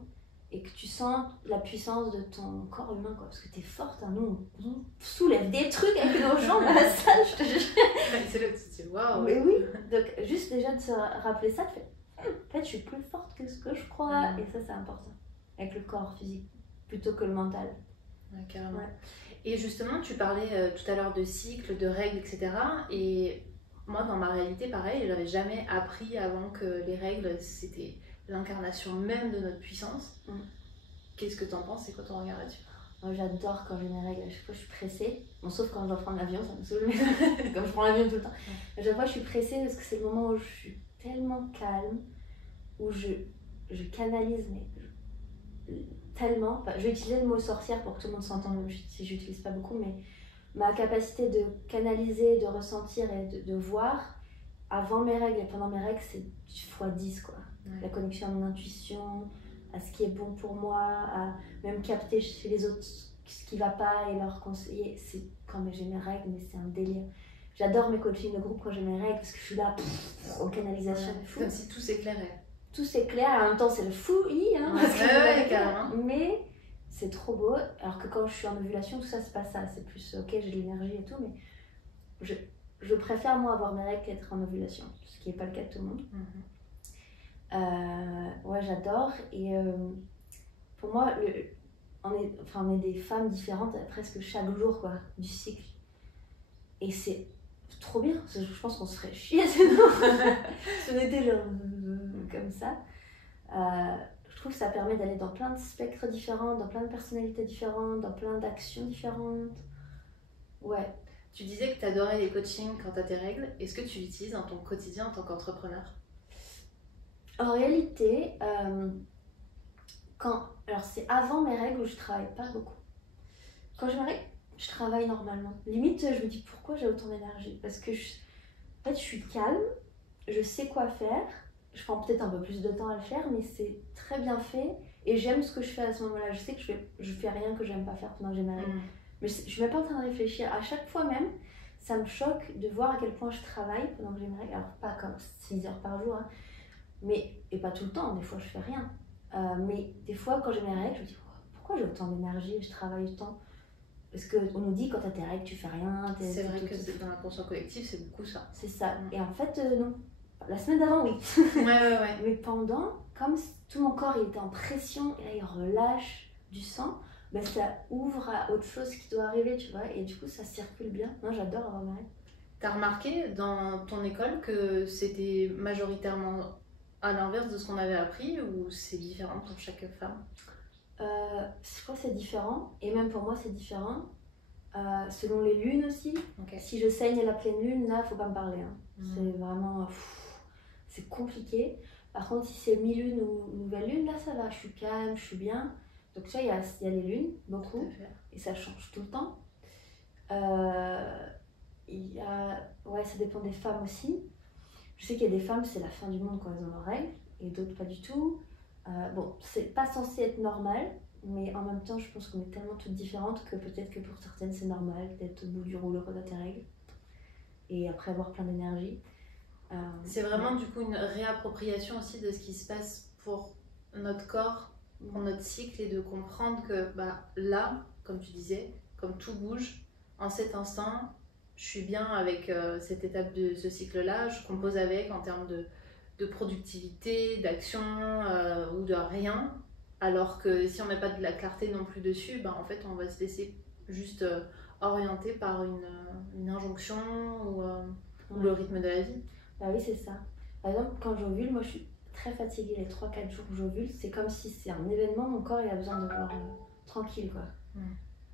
et que tu sens la puissance de ton corps humain, quoi, parce que tu es forte, hein. Nous on soulève des trucs avec nos jambes à la salle, je te jure. C'est là où tu te dis waouh. Mais oui, donc juste déjà de se rappeler ça, tu fais en fait je suis plus forte que ce que je crois, et ça c'est important, avec le corps physique plutôt que le mental. Ouais, carrément. Ouais. Et justement, tu parlais tout à l'heure de cycles, de règles, etc. Et moi, dans ma réalité, pareil, j'avais jamais appris avant que les règles, c'était l'incarnation même de notre puissance. Qu'est-ce que t'en penses? C'est quoi ton regard là-dessus? Moi, j'adore quand j'ai mes règles. À chaque fois, je suis pressée. Bon, sauf quand je dois prendre l'avion, ça me saoule. Mais comme je prends l'avion tout le temps. À chaque fois, je suis pressée parce que c'est le moment où je suis tellement calme, où je canalise, tellement. Je vais utiliser le mot sorcière pour que tout le monde s'entende, même si j'utilise pas beaucoup, mais ma capacité de canaliser, de ressentir et de voir avant mes règles et pendant mes règles, c'est x10, quoi. Ouais. La connexion à mon intuition, à ce qui est bon pour moi, à même capter chez les autres ce qui va pas et leur conseiller. C'est quand j'ai mes règles, mais c'est un délire. J'adore mes coachings de groupe quand j'ai mes règles parce que je suis là en canalisation. Ouais, comme si tout s'éclairait. Tout s'éclaire, en même temps c'est le fouillis, hein, carrément. Mais c'est trop beau. Alors que quand je suis en ovulation, tout ça c'est pas ça, c'est plus ok, j'ai de l'énergie et tout, mais je préfère moi avoir mes règles qu'être en ovulation, ce qui n'est pas le cas de tout le monde. Ouais, j'adore. Et pour moi, on est des femmes différentes presque chaque jour, quoi, du cycle. Et c'est trop bien, parce que je pense qu'on se ferait chier sinon. Si on était genre comme ça. Je trouve que ça permet d'aller dans plein de spectres différents, dans plein de personnalités différentes, dans plein d'actions différentes. Ouais. Tu disais que tu adorais les coachings quand tu as tes règles. Est-ce que tu l'utilises dans ton quotidien en tant qu'entrepreneur? En réalité, alors c'est avant mes règles où je travaille pas beaucoup. Quand j'ai mes règles, je travaille normalement. Limite, je me dis pourquoi j'ai autant d'énergie. Parce que en fait, je suis calme, je sais quoi faire. Je prends peut-être un peu plus de temps à le faire, mais c'est très bien fait. Et j'aime ce que je fais à ce moment-là. Je sais que je fais rien que j'aime pas faire pendant que j'ai mes règles. Mais je suis même pas en train de réfléchir. À chaque fois même, ça me choque de voir à quel point je travaille pendant que j'ai mes règles. Alors pas comme 6 heures par jour, hein. Et pas tout le temps, des fois je fais rien. Mais des fois quand j'ai mes règles, je me dis pourquoi j'ai autant d'énergie et je travaille autant? Parce qu'on nous dit quand t'as tes règles, tu fais rien. C'est vrai que dans l'inconscient collectif, c'est beaucoup ça. C'est ça. Et en fait, non. La semaine d'avant, oui. Ouais. Mais pendant, comme tout mon corps il était en pression et là il relâche du sang, ça ouvre à autre chose qui doit arriver, tu vois. Et du coup, ça circule bien. Moi, j'adore avoir mes règles. T'as remarqué dans ton école que c'était majoritairement à l'inverse de ce qu'on avait appris ou c'est différent pour chaque femme? Je crois que c'est différent, et même pour moi c'est différent. Selon les lunes aussi. Okay. Si je saigne à la pleine lune, là faut pas me parler. Hein. C'est vraiment. C'est compliqué. Par contre, si c'est mi-lune ou nouvelle lune, là ça va, je suis calme, je suis bien. Donc tu vois, il y a les lunes, beaucoup, et ça change tout le temps. Ouais, ça dépend des femmes aussi. Je sais qu'il y a des femmes, c'est la fin du monde quand elles ont leurs règles, et d'autres pas du tout. Bon, c'est pas censé être normal, mais en même temps, je pense qu'on est tellement toutes différentes que peut-être que pour certaines, c'est normal d'être au bout du rouleau quand t'as tes règles et après avoir plein d'énergie. C'est vraiment du coup une réappropriation aussi de ce qui se passe pour notre corps, pour notre cycle, et de comprendre que là, comme tu disais, comme tout bouge, en cet instant, je suis bien avec cette étape de ce cycle-là, je compose avec en termes de productivité, d'action ou de rien. Alors que si on met pas de la clarté non plus dessus, en fait on va se laisser juste orienter par une injonction ou le rythme de la vie. Bah oui, c'est ça. Par exemple, quand j'ovule, moi je suis très fatiguée les 3-4 jours que j'ovule. C'est comme si c'est un événement, mon corps il a besoin de genre tranquille quoi.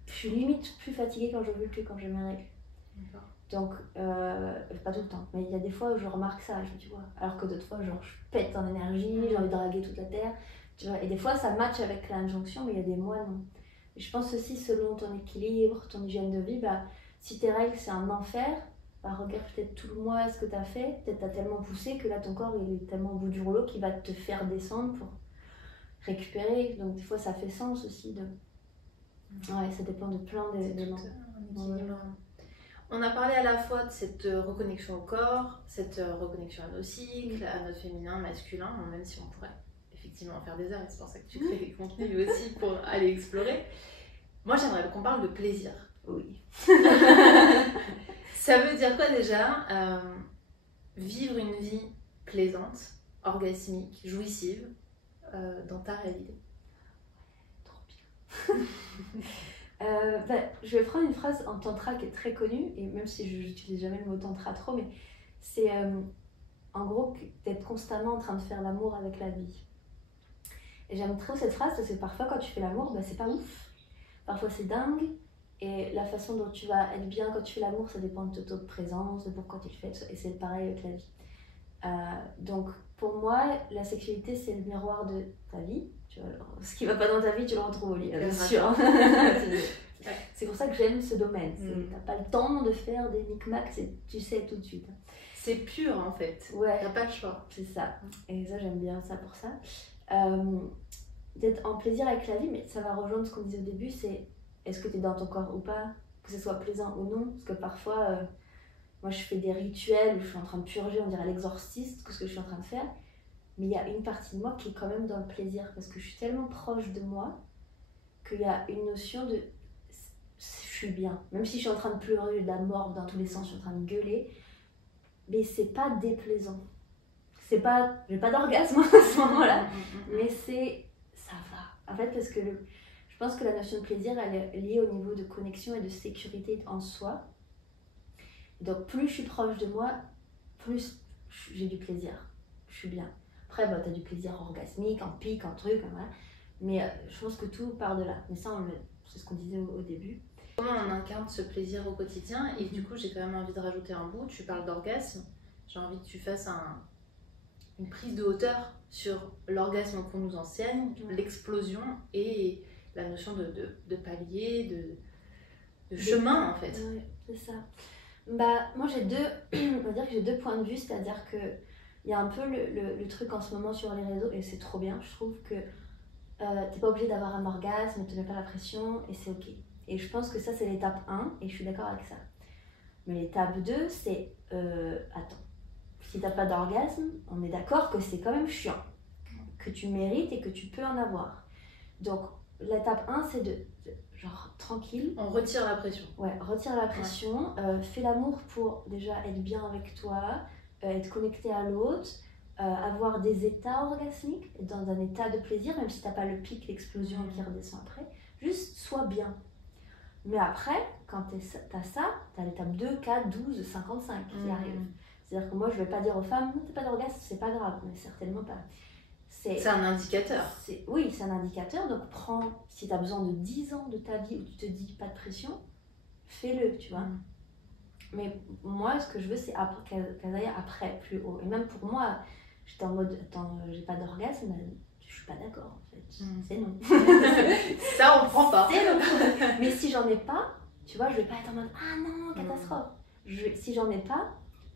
Je suis limite plus fatiguée quand j'ovule que quand j'ai mes règles. Donc, pas tout le temps, mais il y a des fois où je remarque ça, tu vois. Alors que d'autres fois, genre, je pète en énergie, j'ai envie de draguer toute la terre. Tu vois. Et des fois, ça match avec l'injonction, mais il y a des mois, non. Et je pense aussi, selon ton équilibre, ton hygiène de vie, si tes règles, c'est un enfer, regarde peut-être tout le mois ce que tu as fait. Peut-être tu as tellement poussé que là, ton corps, il est tellement au bout du rouleau qu'il va te faire descendre pour récupérer. Donc, des fois, ça fait sens aussi. Ouais, ça dépend de plein d'éléments. On a parlé à la fois de cette reconnexion au corps, cette reconnexion à nos cycles, à notre féminin, masculin, même si on pourrait effectivement en faire des heures, et c'est pour ça que tu crées des contenus aussi pour aller explorer. Moi, j'aimerais qu'on parle de plaisir. Oui. Ça veut dire quoi déjà vivre une vie plaisante, orgasmique, jouissive dans ta réalité? Trop bien. Je vais prendre une phrase en tantra qui est très connue, et même si je n'utilise jamais le mot tantra trop, mais c'est en gros d'être constamment en train de faire l'amour avec la vie. Et j'aime trop cette phrase parce que parfois quand tu fais l'amour, c'est pas ouf. Parfois c'est dingue, et la façon dont tu vas être bien quand tu fais l'amour, ça dépend de ton présence, de pourquoi tu le fais, et c'est pareil avec la vie. Donc pour moi, la sexualité c'est le miroir de ta vie. Tu vois, alors, ce qui va pas dans ta vie, tu le retrouves au lit, bien sûr. C'est pour ça que j'aime ce domaine. T'as pas le temps de faire des micmacs, tu sais tout de suite. C'est pur en fait. Ouais. T'as pas le choix. C'est ça. Et ça, j'aime bien ça pour ça. D'être en plaisir avec la vie, mais ça va rejoindre ce qu'on disait au début, c'est est-ce que t'es dans ton corps ou pas, que ce soit plaisant ou non. Parce que parfois, moi je fais des rituels où je suis en train de purger, on dirait l'exorciste, que ce que je suis en train de faire. Mais il y a une partie de moi qui est quand même dans le plaisir parce que je suis tellement proche de moi qu'il y a une notion de je suis bien. Même si je suis en train de pleurer, de la mort dans tous les sens, je suis en train de gueuler, mais c'est pas déplaisant. C'est pas, j'ai pas d'orgasme à ce moment-là, mais ça va. En fait, parce que je pense que la notion de plaisir, elle est liée au niveau de connexion et de sécurité en soi. Donc plus je suis proche de moi, plus j'ai du plaisir. Je suis bien. Après, tu as du plaisir orgasmique, en pic, en truc, voilà. Mais je pense que tout part de là. Mais ça, c'est ce qu'on disait au début. Comment on incarne ce plaisir au quotidien? Et du coup, j'ai quand même envie de rajouter un bout. Tu parles d'orgasme. J'ai envie que tu fasses une prise de hauteur sur l'orgasme qu'on nous enseigne, l'explosion et la notion de palier, de chemin en fait. Ouais, c'est ça. Moi, on va dire que j'ai deux points de vue, c'est-à-dire que il y a un peu le truc en ce moment sur les réseaux, et c'est trop bien, je trouve que t'es pas obligé d'avoir un orgasme, ne te mets pas la pression, et c'est ok. Et je pense que ça, c'est l'étape 1, et je suis d'accord avec ça. Mais l'étape 2, c'est attends, si t'as pas d'orgasme, on est d'accord que c'est quand même chiant, que tu mérites et que tu peux en avoir. Donc, l'étape 1, c'est de genre tranquille. On retire la pression. Ouais, retire la pression, fais l'amour pour déjà être bien avec toi, être connecté à l'autre, avoir des états orgasmiques, dans un état de plaisir, même si t'as pas le pic, l'explosion qui redescend après, juste sois bien. Mais après, quand t'as ça, t'as l'étape 2, 4, 12, 55 qui arrive. C'est-à-dire que moi, je vais pas dire aux femmes, non, t'as pas d'orgasme, c'est pas grave, mais certainement pas. C'est un indicateur. Oui, c'est un indicateur, donc si t'as besoin de 10 ans de ta vie où tu te dis pas de pression, fais-le, tu vois. Mais moi, ce que je veux, c'est qu'elles aillent après, plus haut. Et même pour moi, j'étais en mode, attends, j'ai pas d'orgasme, je suis pas d'accord en fait. C'est non. Ça, on prend pas. C'est non. Mais si j'en ai pas, tu vois, je vais pas être en mode, ah non, catastrophe. Si j'en ai pas,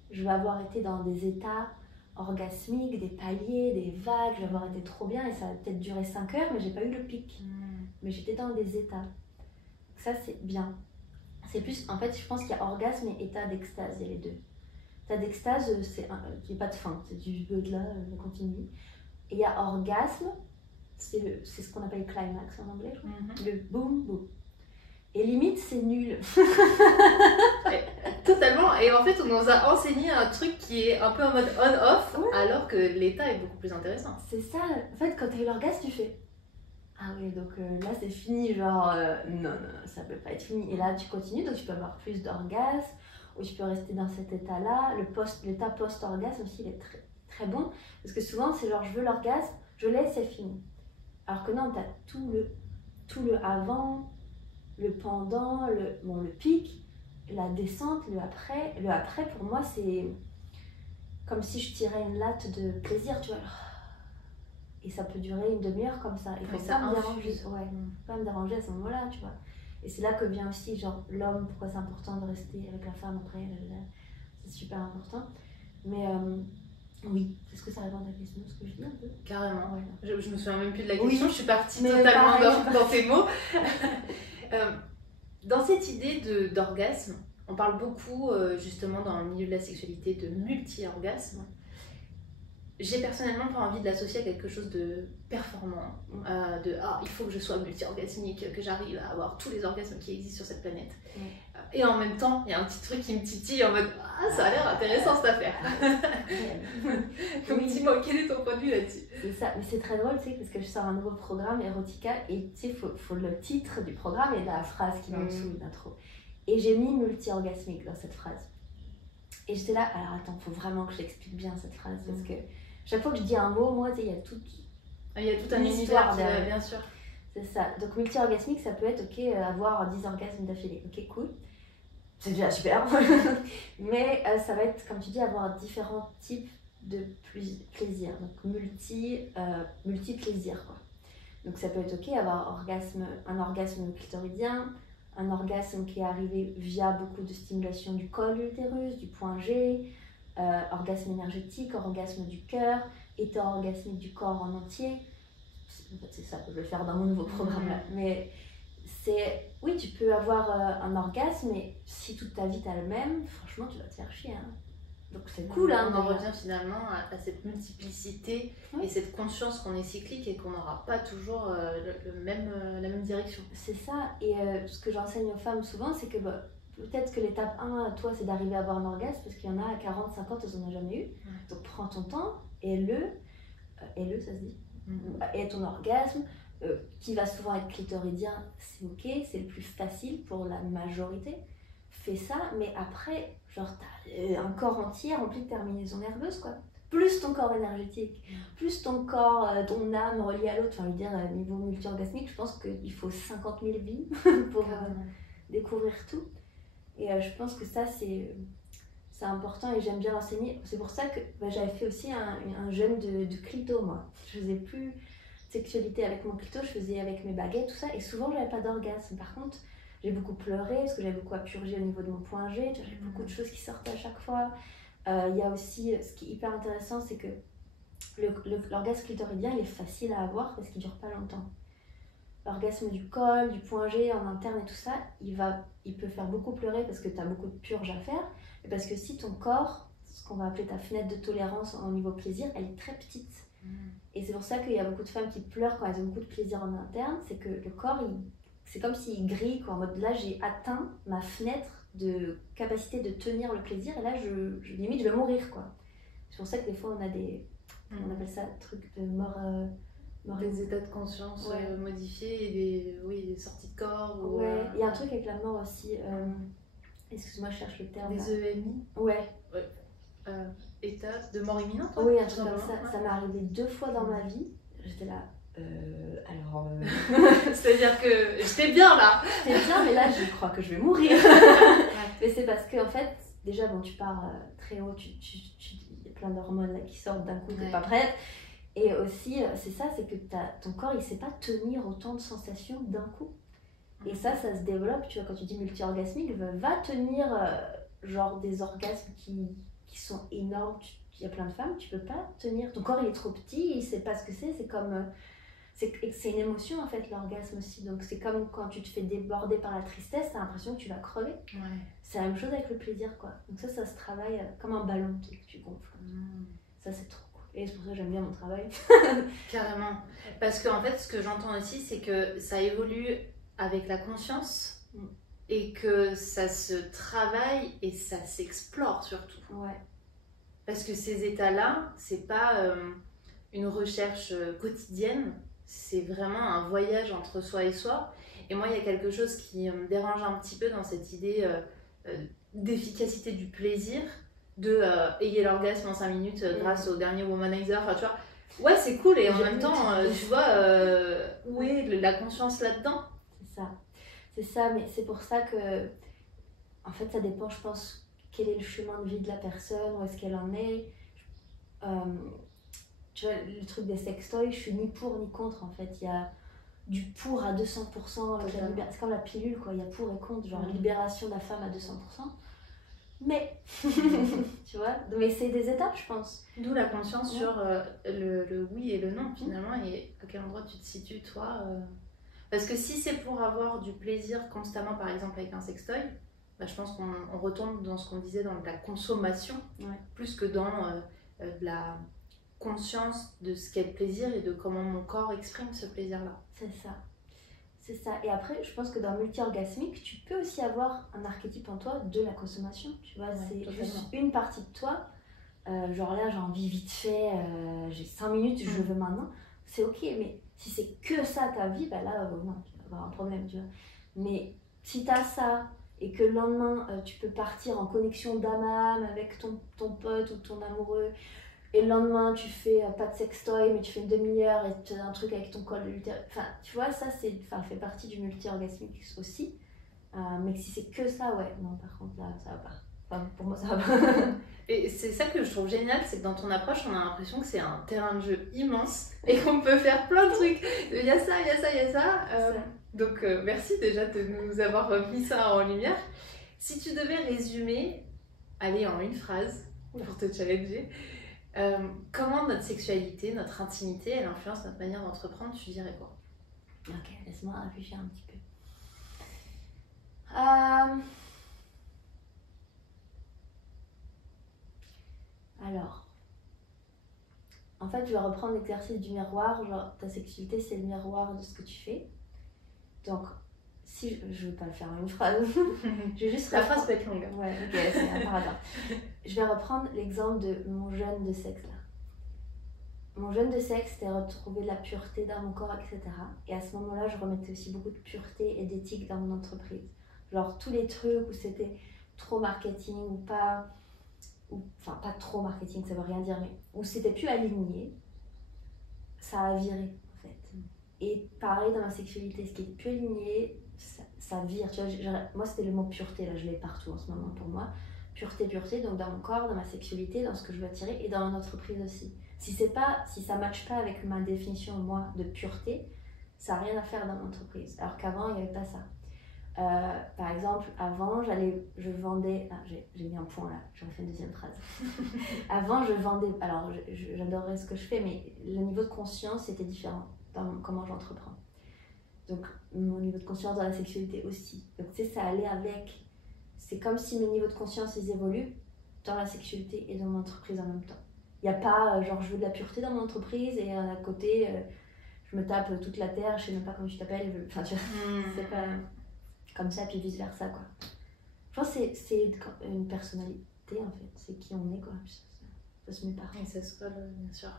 je vais avoir été dans des états orgasmiques, des paliers, des vagues, je vais avoir été trop bien et ça va peut-être durer 5 heures, mais j'ai pas eu le pic. mais j'étais dans des états. Ça, c'est bien. C'est plus, en fait, je pense qu'il y a orgasme et état d'extase, il y a les deux. État d'extase, il n'y a pas de fin, c'est du de là, continue. Et il y a orgasme, c'est ce qu'on appelle le climax en anglais, je crois. Le boum, boum. Et limite, c'est nul. Totalement. Et en fait, on nous a enseigné un truc qui est un peu en mode on-off, alors que l'état est beaucoup plus intéressant. C'est ça. En fait, quand tu as eu l'orgasme, tu fais ah oui, donc là, c'est fini. Genre, non, ça peut pas être fini. Et là, tu continues, donc tu peux avoir plus d'orgasme, ou tu peux rester dans cet état-là. L'état post-orgasme aussi, il est très, très bon. Parce que souvent, c'est genre, je veux l'orgasme, je laisse, c'est fini. Alors que non, tu as tout le avant, le pendant, le pic, la descente, le après. Le après, pour moi, c'est comme si je tirais une latte de plaisir, tu vois. Et ça peut durer une demi-heure comme ça. Il faut pas me déranger. Ouais, pas me déranger à ce moment-là, tu vois. Et c'est là que vient aussi, genre, l'homme, pourquoi c'est important de rester avec la femme après. C'est super important. Mais oui, est-ce que ça répond à ta question, ce que je dis un peu? Carrément. Ouais. Je me souviens même plus de la question, oui, je suis partie totalement dans tes mots. Dans cette idée d'orgasme, on parle beaucoup justement dans le milieu de la sexualité de multi-orgasme. J'ai personnellement pas envie de l'associer à quelque chose de performant, il faut que je sois multi-orgasmique, que j'arrive à avoir tous les orgasmes qui existent sur cette planète. Et en même temps, il y a un petit truc qui me titille en mode ça a l'air intéressant cette affaire. Donc dis-moi, quel est ton point de vue là-dessus? C'est ça, mais c'est très drôle, tu sais, parce que je sors un nouveau programme, Erotica, et tu sais, faut le titre du programme et la phrase qui va en dessous, l'intro. Et j'ai mis multi-orgasmique dans cette phrase. Et j'étais là, alors attends, faut vraiment que je l'explique bien cette phrase, parce que chaque fois que je dis un mot, moi, il y a tout un univers derrière, bien sûr. C'est ça. Donc multi-orgasmique, ça peut être ok, avoir 10 orgasmes d'affilée. Ok, cool. C'est déjà super. Mais ça va être, comme tu dis, avoir différents types de plaisir. Donc multi-plaisir, quoi. Donc ça peut être ok, avoir un orgasme clitoridien, un orgasme qui est arrivé via beaucoup de stimulation du col de l'utérus, du point G, orgasme énergétique, orgasme du cœur, état orgasmique du corps en entier. En fait, c'est ça que je vais faire dans mon nouveau programme là. Mais oui, tu peux avoir un orgasme, mais si toute ta vie t'as le même, franchement, tu vas te faire chier. Hein. Donc c'est cool. On en revient finalement à cette multiplicité et cette conscience qu'on est cyclique et qu'on n'aura pas toujours la même direction. C'est ça. Et ce que j'enseigne aux femmes souvent, c'est que peut-être que l'étape 1, toi, c'est d'arriver à avoir un orgasme, parce qu'il y en a à 40, 50, elles n'en ont jamais eu. Donc prends ton temps, et ça se dit, et ton orgasme, qui va souvent être clitoridien, c'est ok, c'est le plus facile pour la majorité. Fais ça, mais après, genre, t'as un corps entier rempli de terminaisons nerveuses, quoi. Plus ton corps énergétique, plus ton corps, ton âme reliée à l'autre. Enfin, je veux dire, niveau multi-orgasmique, je pense qu'il faut 50 000 vies pour découvrir tout. Et je pense que ça, c'est important et j'aime bien l'enseigner. C'est pour ça que j'avais fait aussi un jeûne de clito, moi. Je faisais plus sexualité avec mon clito, je faisais avec mes baguettes, tout ça. Et souvent, j'avais pas d'orgasme. Par contre, j'ai beaucoup pleuré parce que j'avais beaucoup à purger au niveau de mon point G. J'avais beaucoup de choses qui sortaient à chaque fois. Il y a aussi, ce qui est hyper intéressant, c'est que l'orgasme clitoridien, il est facile à avoir parce qu'il dure pas longtemps. L'orgasme du col, du point G en interne et tout ça, il peut faire beaucoup pleurer parce que tu as beaucoup de purge à faire. Et parce que si ton corps, ce qu'on va appeler ta fenêtre de tolérance au niveau plaisir, elle est très petite. Et c'est pour ça qu'il y a beaucoup de femmes qui pleurent quand elles ont beaucoup de plaisir en interne. C'est que le corps, c'est comme s'il grille, quoi. En mode là, j'ai atteint ma fenêtre de capacité de tenir le plaisir. Et là, limite, je vais mourir, quoi. C'est pour ça que des fois, on a on appelle ça truc de mort... des états de conscience modifiés et des sorties de corps. Il y a un truc avec la mort aussi. Excuse-moi, je cherche le terme. Des EMI. État de mort imminente. Oui, un truc comme ça. Ça m'est arrivé 2 fois dans ma vie. J'étais là. C'est-à-dire que j'étais bien là. J'étais bien, mais là, je crois que je vais mourir. Mais c'est parce que, en fait, déjà, tu pars très haut, il y a plein d'hormones là, qui sortent d'un coup, t'es pas prête. Et aussi, c'est ça, c'est que ton corps, il sait pas tenir autant de sensations d'un coup. Et ça se développe, tu vois, quand tu dis multi-orgasmique, va tenir genre des orgasmes qui sont énormes. Il y a plein de femmes, tu peux pas tenir. Ton corps, il est trop petit, il sait pas ce que c'est. C'est comme c'est une émotion en fait, l'orgasme aussi. Donc c'est comme quand tu te fais déborder par la tristesse, t'as l'impression que tu vas crever. Ouais. C'est la même chose avec le plaisir, quoi. Donc ça se travaille comme un ballon que tu gonfles. Ça, c'est trop cool. Et c'est pour ça que j'aime bien mon travail. Carrément. Parce qu'en fait, ce que j'entends aussi, c'est que ça évolue avec la conscience et que ça se travaille et ça s'explore surtout. Ouais. Parce que ces états-là, c'est pas une recherche quotidienne, c'est vraiment un voyage entre soi et soi. Et moi, il y a quelque chose qui me dérange un petit peu dans cette idée d'efficacité du plaisir, de ayez l'orgasme en 5 minutes grâce au dernier womanizer. Enfin, tu vois, ouais, c'est cool. Et en même temps, tu vois, où est la conscience là-dedans? C'est ça, mais c'est pour ça que, en fait, ça dépend, je pense, quel est le chemin de vie de la personne, où est-ce qu'elle en est. Tu vois, le truc des sextoys, je suis ni pour ni contre, en fait. Il y a du pour à 200% avec la libération. C'est comme la pilule, quoi. Il y a pour et contre, genre libération de la femme à 200%. Mais, tu vois, mais c'est des étapes, je pense. D'où la conscience sur le oui et le non, finalement, et à quel endroit tu te situes, toi. Parce que si c'est pour avoir du plaisir constamment, par exemple, avec un sextoy, bah, je pense qu'on retombe dans ce qu'on disait dans la consommation, plus que dans la conscience de ce qu'est le plaisir et de comment mon corps exprime ce plaisir-là. C'est ça. C'est ça. Et après, je pense que dans le multi-orgasmique, tu peux aussi avoir un archétype en toi de la consommation. Tu vois, c'est juste une partie de toi. Genre là, j'ai envie vite fait, j'ai 5 minutes, je veux maintenant. C'est ok, mais si c'est que ça ta vie, bah là, non, tu vas avoir un problème, tu vois. Mais si t'as ça et que le lendemain, tu peux partir en connexion d'âme à âme avec ton pote ou ton amoureux, et le lendemain, tu fais pas de sextoy, mais tu fais une demi-heure et tu as un truc avec ton col de l'utérus. Enfin, tu vois, ça fait partie du multi-orgasmique aussi. Mais si c'est que ça, ouais, non, par contre, là, ça va pas. Enfin, pour moi, ça va pas. Et c'est ça que je trouve génial, c'est que dans ton approche, on a l'impression que c'est un terrain de jeu immense et qu'on peut faire plein de trucs. Il y a ça, il y a ça, il y a ça. Donc, merci déjà de nous avoir mis ça en lumière. Si tu devais résumer, allez, en une phrase, pour te challenger, comment notre sexualité, notre intimité, elle influence notre manière d'entreprendre, tu dirais quoi? Ok, laisse-moi réfléchir un petit peu. Alors, en fait, je vais reprendre l'exercice du miroir. Genre, ta sexualité, c'est le miroir de ce que tu fais. Donc, si je ne vais pas le faire en une phrase, je vais juste la phrase peut être longue. Ouais, ok, c'est un paradoxe. Je vais reprendre l'exemple de mon jeûne de sexe là. Mon jeûne de sexe, c'était retrouver de la pureté dans mon corps, etc. Et à ce moment-là, je remettais aussi beaucoup de pureté et d'éthique dans mon entreprise. Genre tous les trucs où c'était trop marketing ou pas, enfin pas trop marketing, ça veut rien dire, mais où c'était plus aligné, ça a viré en fait. Et pareil dans ma sexualité, ce qui est plus aligné, ça vire. Tu vois, moi c'était le mot pureté, là je l'ai partout en ce moment pour moi. Pureté, donc dans mon corps, dans ma sexualité, dans ce que je veux attirer et dans mon entreprise aussi. Si ça ne matche pas avec ma définition, moi, de pureté, ça n'a rien à faire dans mon entreprise. Alors qu'avant, il n'y avait pas ça. Par exemple, avant, je vendais... Ah, j'ai mis un point là, j'en fais une deuxième phrase. Avant, je vendais... Alors, j'adorais ce que je fais, mais le niveau de conscience était différent dans comment j'entreprends. Donc, mon niveau de conscience dans la sexualité aussi. Donc, tu sais, ça allait avec... C'est comme si mes niveaux de conscience, ils évoluent dans la sexualité et dans mon entreprise en même temps. Il n'y a pas, genre, je veux de la pureté dans mon entreprise et à côté, je me tape toute la terre, je sais même pas comment tu t'appelles. Enfin, tu vois, c'est pas comme ça, puis vice-versa, quoi. Je pense que c'est une personnalité, en fait. C'est qui on est, quoi. Ça se met pas. Et ça se colle, bien sûr.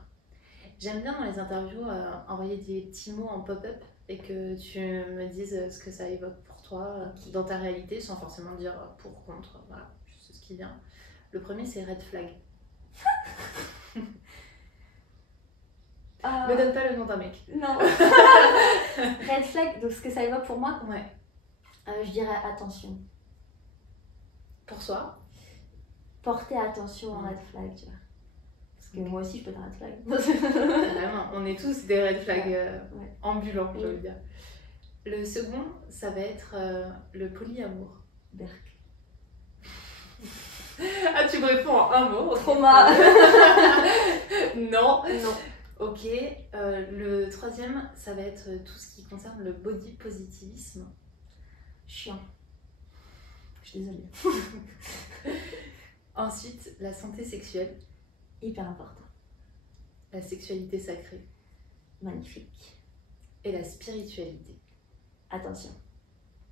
J'aime bien dans les interviews envoyer des petits mots en pop-up et que tu me dises ce que ça évoque pour toi dans ta réalité, sans forcément dire pour, contre. Voilà, juste ce qui vient. Le premier, c'est red flag. Me donne pas le nom d'un mec. Non. Red flag, donc ce que ça évoque pour moi, ouais. Je dirais attention. Pour soi. Porter attention en red flag, tu vois. Parce que moi aussi je peux être un red flag. Vraiment, on est tous des red flags ambulants, je veux dire. Le second, ça va être le polyamour. Berk. Ah, tu me réponds en un mot. Trauma. Non. Ok, le troisième, ça va être tout ce qui concerne le body positivisme. Chiant. Je suis désolée. Ensuite, la santé sexuelle, Hyper important. la sexualité sacrée Magnifique. et la spiritualité. Attention.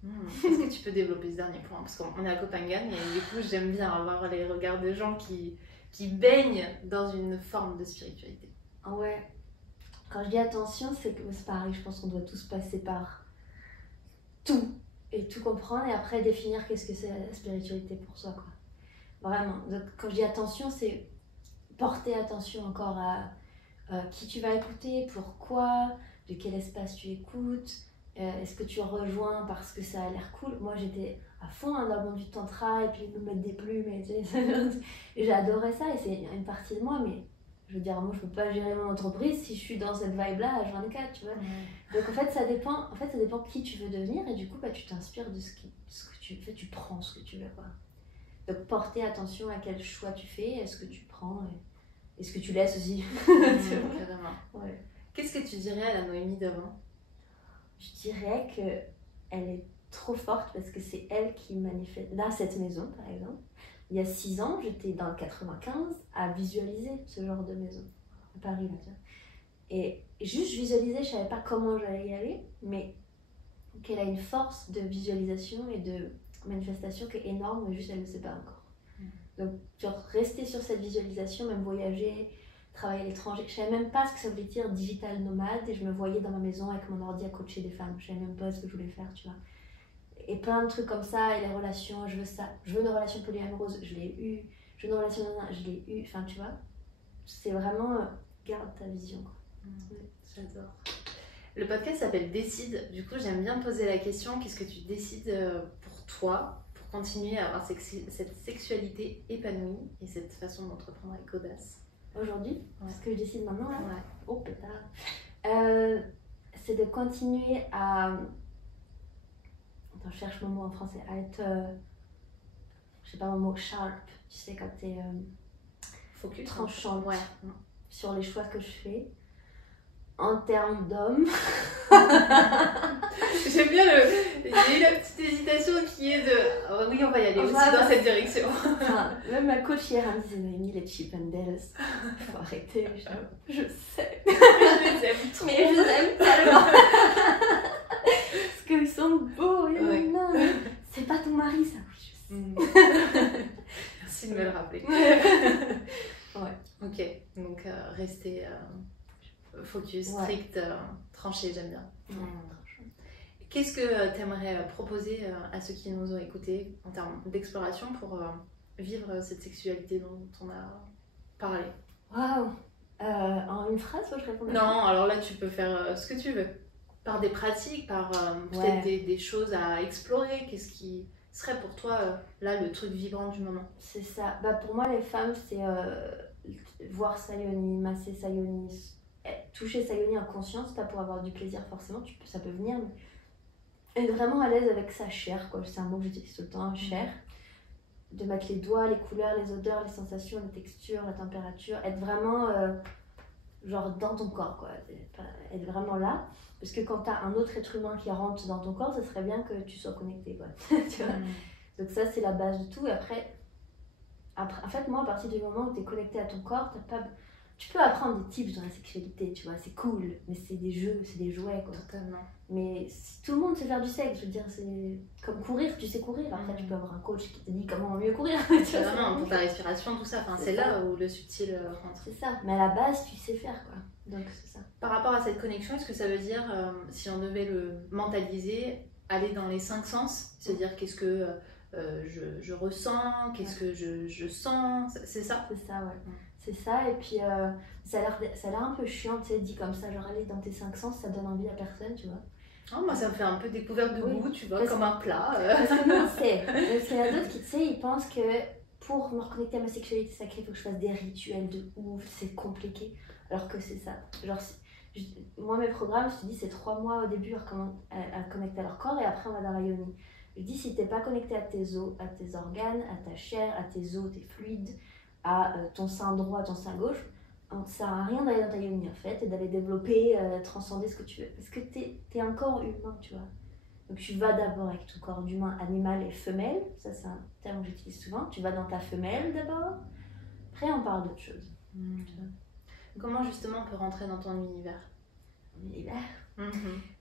Est-ce que tu peux développer ce dernier point? Parce qu'on est à Copenhague et du coup, j'aime bien avoir les regards de gens qui baignent dans une forme de spiritualité. Ouais. Quand je dis attention, c'est pareil, je pense qu'on doit tous passer par tout et tout comprendre et après définir qu'est-ce que c'est la spiritualité pour soi, quoi. Vraiment. Donc, quand je dis attention, c'est porter attention encore à qui tu vas écouter, pourquoi, de quel espace tu écoutes, est-ce que tu rejoins parce que ça a l'air cool. Moi, j'étais à fond dans le monde du tantra et puis me mettre des plumes et j'adorais ça et c'est une partie de moi, mais je veux dire, moi, je peux pas gérer mon entreprise si je suis dans cette vibe-là à H24, tu vois. Donc, en fait, ça dépend qui tu veux devenir et du coup, bah, tu t'inspires de ce que tu fais, tu prends ce que tu veux, quoi. Donc, porter attention à quel choix tu fais, est-ce que tu prends et ce que tu laisses aussi. Carrément. Ouais. Qu'est-ce que tu dirais à la Noémie d'avant? Je dirais qu'elle est trop forte parce que c'est elle qui manifeste. Là, cette maison, par exemple, il y a 6 ans, j'étais dans le 95 à visualiser ce genre de maison, à Paris, là, tu vois. Et juste visualiser, je savais pas comment j'allais y aller, mais qu'elle a une force de visualisation et de manifestation qui est énorme, mais juste elle ne le sait pas encore. Donc, genre, rester sur cette visualisation, même voyager, travailler à l'étranger. Je savais même pas ce que ça voulait dire digital nomade et je me voyais dans ma maison avec mon ordi à coacher des femmes. Je savais même pas ce que je voulais faire, tu vois. Et plein de trucs comme ça, et les relations, je veux ça. Je veux une relation polyamoureuse, je l'ai eu. Je veux une relation nana, je l'ai eu. Enfin, tu vois, c'est vraiment garde ta vision, quoi. J'adore. Le podcast s'appelle Décide. Du coup, j'aime bien poser la question, qu'est-ce que tu décides pour toi pour continuer à avoir cette sexualité épanouie et cette façon d'entreprendre avec audace? Aujourd'hui, ce que je décide maintenant, là, oh pétard, c'est de continuer à... Attends, je cherche mon mot en français, à être, je sais pas mon mot, sharp, tu sais, quand t'es focus, tranchante ouais. sur les choix que je fais. En termes d'hommes. J'aime bien il y a eu la petite hésitation qui est de oui, on va y aller aussi dans cette direction. Enfin, même ma coach hier elle me disait Noémie, les Chip and Dales, faut arrêter. Je sais. Je les aime trop. Mais je les aime tellement. Parce qu'ils sont beaux. Ouais. Non, c'est pas ton mari ça. Oui, je sais. Merci de me le rappeler. Ouais. Ok, donc rester focus, strict, tranché, j'aime bien. Qu'est-ce que tu aimerais proposer à ceux qui nous ont écoutés en termes d'exploration pour vivre cette sexualité dont on a parlé? Waouh! En une phrase, faut que je réponde? Non, alors là, tu peux faire ce que tu veux. Par des pratiques, par peut-être des choses à explorer. Qu'est-ce qui serait pour toi, là, le truc vibrant du moment? C'est ça. Bah, pour moi, les femmes, c'est voir sa yoni, masser sa yoni, toucher sa yoni en conscience, pas pour avoir du plaisir forcément, ça peut venir, mais être vraiment à l'aise avec sa chair, quoi. C'est un mot que j'utilise tout le temps, chair. De mettre les doigts, les couleurs, les odeurs, les sensations, les textures, la température, être vraiment genre dans ton corps, quoi. Être vraiment là, parce que quand t'as un autre être humain qui rentre dans ton corps, ça serait bien que tu sois connecté, quoi. Tu vois. Donc ça, c'est la base de tout. Et après, en fait, moi, à partir du moment où t'es connecté à ton corps, tu peux apprendre des tips dans la sexualité, tu vois, c'est cool, mais c'est des jeux, c'est des jouets, quoi. Totalement. Mais si tout le monde sait faire du sexe, je veux dire, c'est comme courir, tu sais courir, après tu peux avoir un coach qui te dit comment mieux courir. Vraiment, pour ta respiration, tout ça, enfin, c'est là où le subtil rentre. C'est ça, mais à la base, tu sais faire, quoi. Donc c'est ça. Par rapport à cette connexion, est-ce que ça veut dire, si on devait le mentaliser, aller dans les 5 sens, se dire qu'est-ce que je ressens, qu'est-ce que je sens, c'est ça? C'est ça, ouais. C'est ça, et puis ça a l'air un peu chiant, tu sais, dit comme ça, genre aller dans tes 5 sens, ça donne envie à personne, tu vois. Oh, moi, ça me fait un peu découverte de goût, tu vois, comme un plat. Parce que non, parce qu'il y en a d'autres qui, tu sais, ils pensent que pour me reconnecter à ma sexualité sacrée, il faut que je fasse des rituels de ouf, c'est compliqué, alors que c'est ça. Genre, moi, mes programmes, je te dis, c'est 3 mois au début à connecter à leur corps, et après, on va dans la yoni. Je dis, si t'es pas connecté à tes os, à tes organes, à ta chair, à tes os, tes fluides, à ton sein droit, ton sein gauche, ça sert à rien d'aller dans ta yoni en fait et d'aller développer, transcender ce que tu veux. Parce que t'es un corps humain, tu vois. Donc tu vas d'abord avec ton corps d'humain, animal et femelle. Ça c'est un terme que j'utilise souvent. Tu vas dans ta femelle d'abord. Après on parle d'autre chose. Comment justement on peut rentrer dans ton univers? Univers.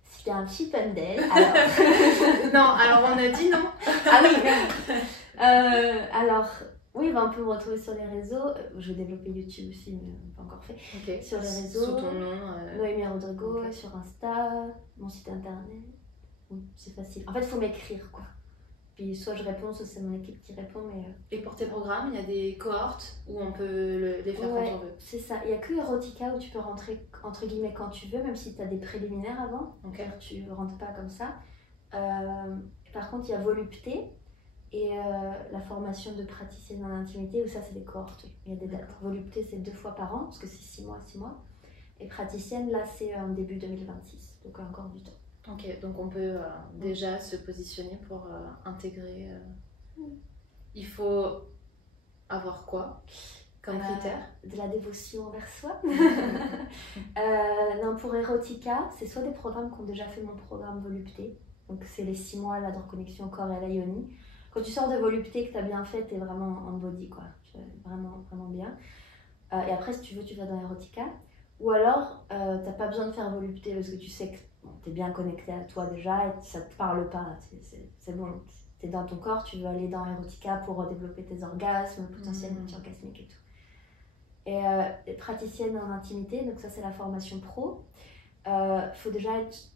Si t'es un chip and Dale, alors... Non, alors on a dit non. Ah oui, merde. Alors, oui, on peut me retrouver sur les réseaux. Je vais développer YouTube aussi, mais on n'a pas encore fait. Okay. Sur les réseaux. Sous ton nom Noémie Rodrigo, okay. Sur Insta, mon site internet. Oui, c'est facile. En fait, il faut m'écrire, quoi. Puis soit je réponds, soit c'est mon équipe qui répond. Mais... Et pour tes programmes, il y a des cohortes où on peut les faire quand on veut? C'est ça. Il n'y a que Erotica où tu peux rentrer, entre guillemets, quand tu veux, même si tu as des préliminaires avant. Okay. Tu ne rentres pas comme ça. Par contre, il y a Volupté et la formation de praticienne en intimité où ça, c'est des cohortes. Il y a des dates. Volupté, c'est 2 fois par an, parce que c'est 6 mois, 6 mois. Et praticienne, là, c'est en début 2026. Donc encore du temps. Ok, donc on peut déjà se positionner pour intégrer. Il faut avoir quoi comme critère? De la dévotion envers soi. Non, pour Erotica, c'est soit des programmes qui ont déjà fait mon programme Volupté. Donc c'est les 6 mois là de reconnexion corps et la yoni. Quand tu sors de Volupté que tu as bien fait, tu es vraiment en body, quoi. Vraiment, vraiment bien. Et après, si tu veux, tu vas dans Erotica. Ou alors, t'as pas besoin de faire Volupté parce que tu sais que t'es bien connecté à toi déjà et ça te parle pas. C'est bon, t'es dans ton corps, tu veux aller dans Erotica pour développer tes orgasmes, potentiel multi-orgasmique et tout. Et praticienne en intimité, donc ça c'est la formation pro. Faut déjà être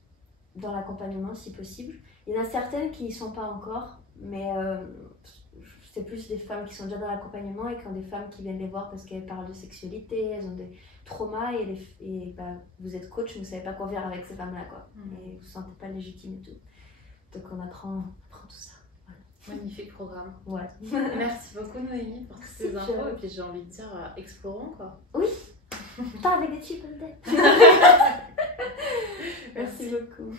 dans l'accompagnement si possible. Il y en a certaines qui n'y sont pas encore, mais c'est plus des femmes qui sont déjà dans l'accompagnement et qui ont des femmes qui viennent les voir parce qu'elles parlent de sexualité, elles ont des traumas et vous êtes coach, vous ne savez pas quoi faire avec ces femmes-là, quoi. Et vous ne vous sentez pas légitime et tout. Donc on apprend tout ça. Voilà. Magnifique programme. Ouais. Merci beaucoup Noémie pour toutes ces infos et puis j'ai envie de dire explorons, quoi. Oui, pas avec des chips and dip. Merci beaucoup.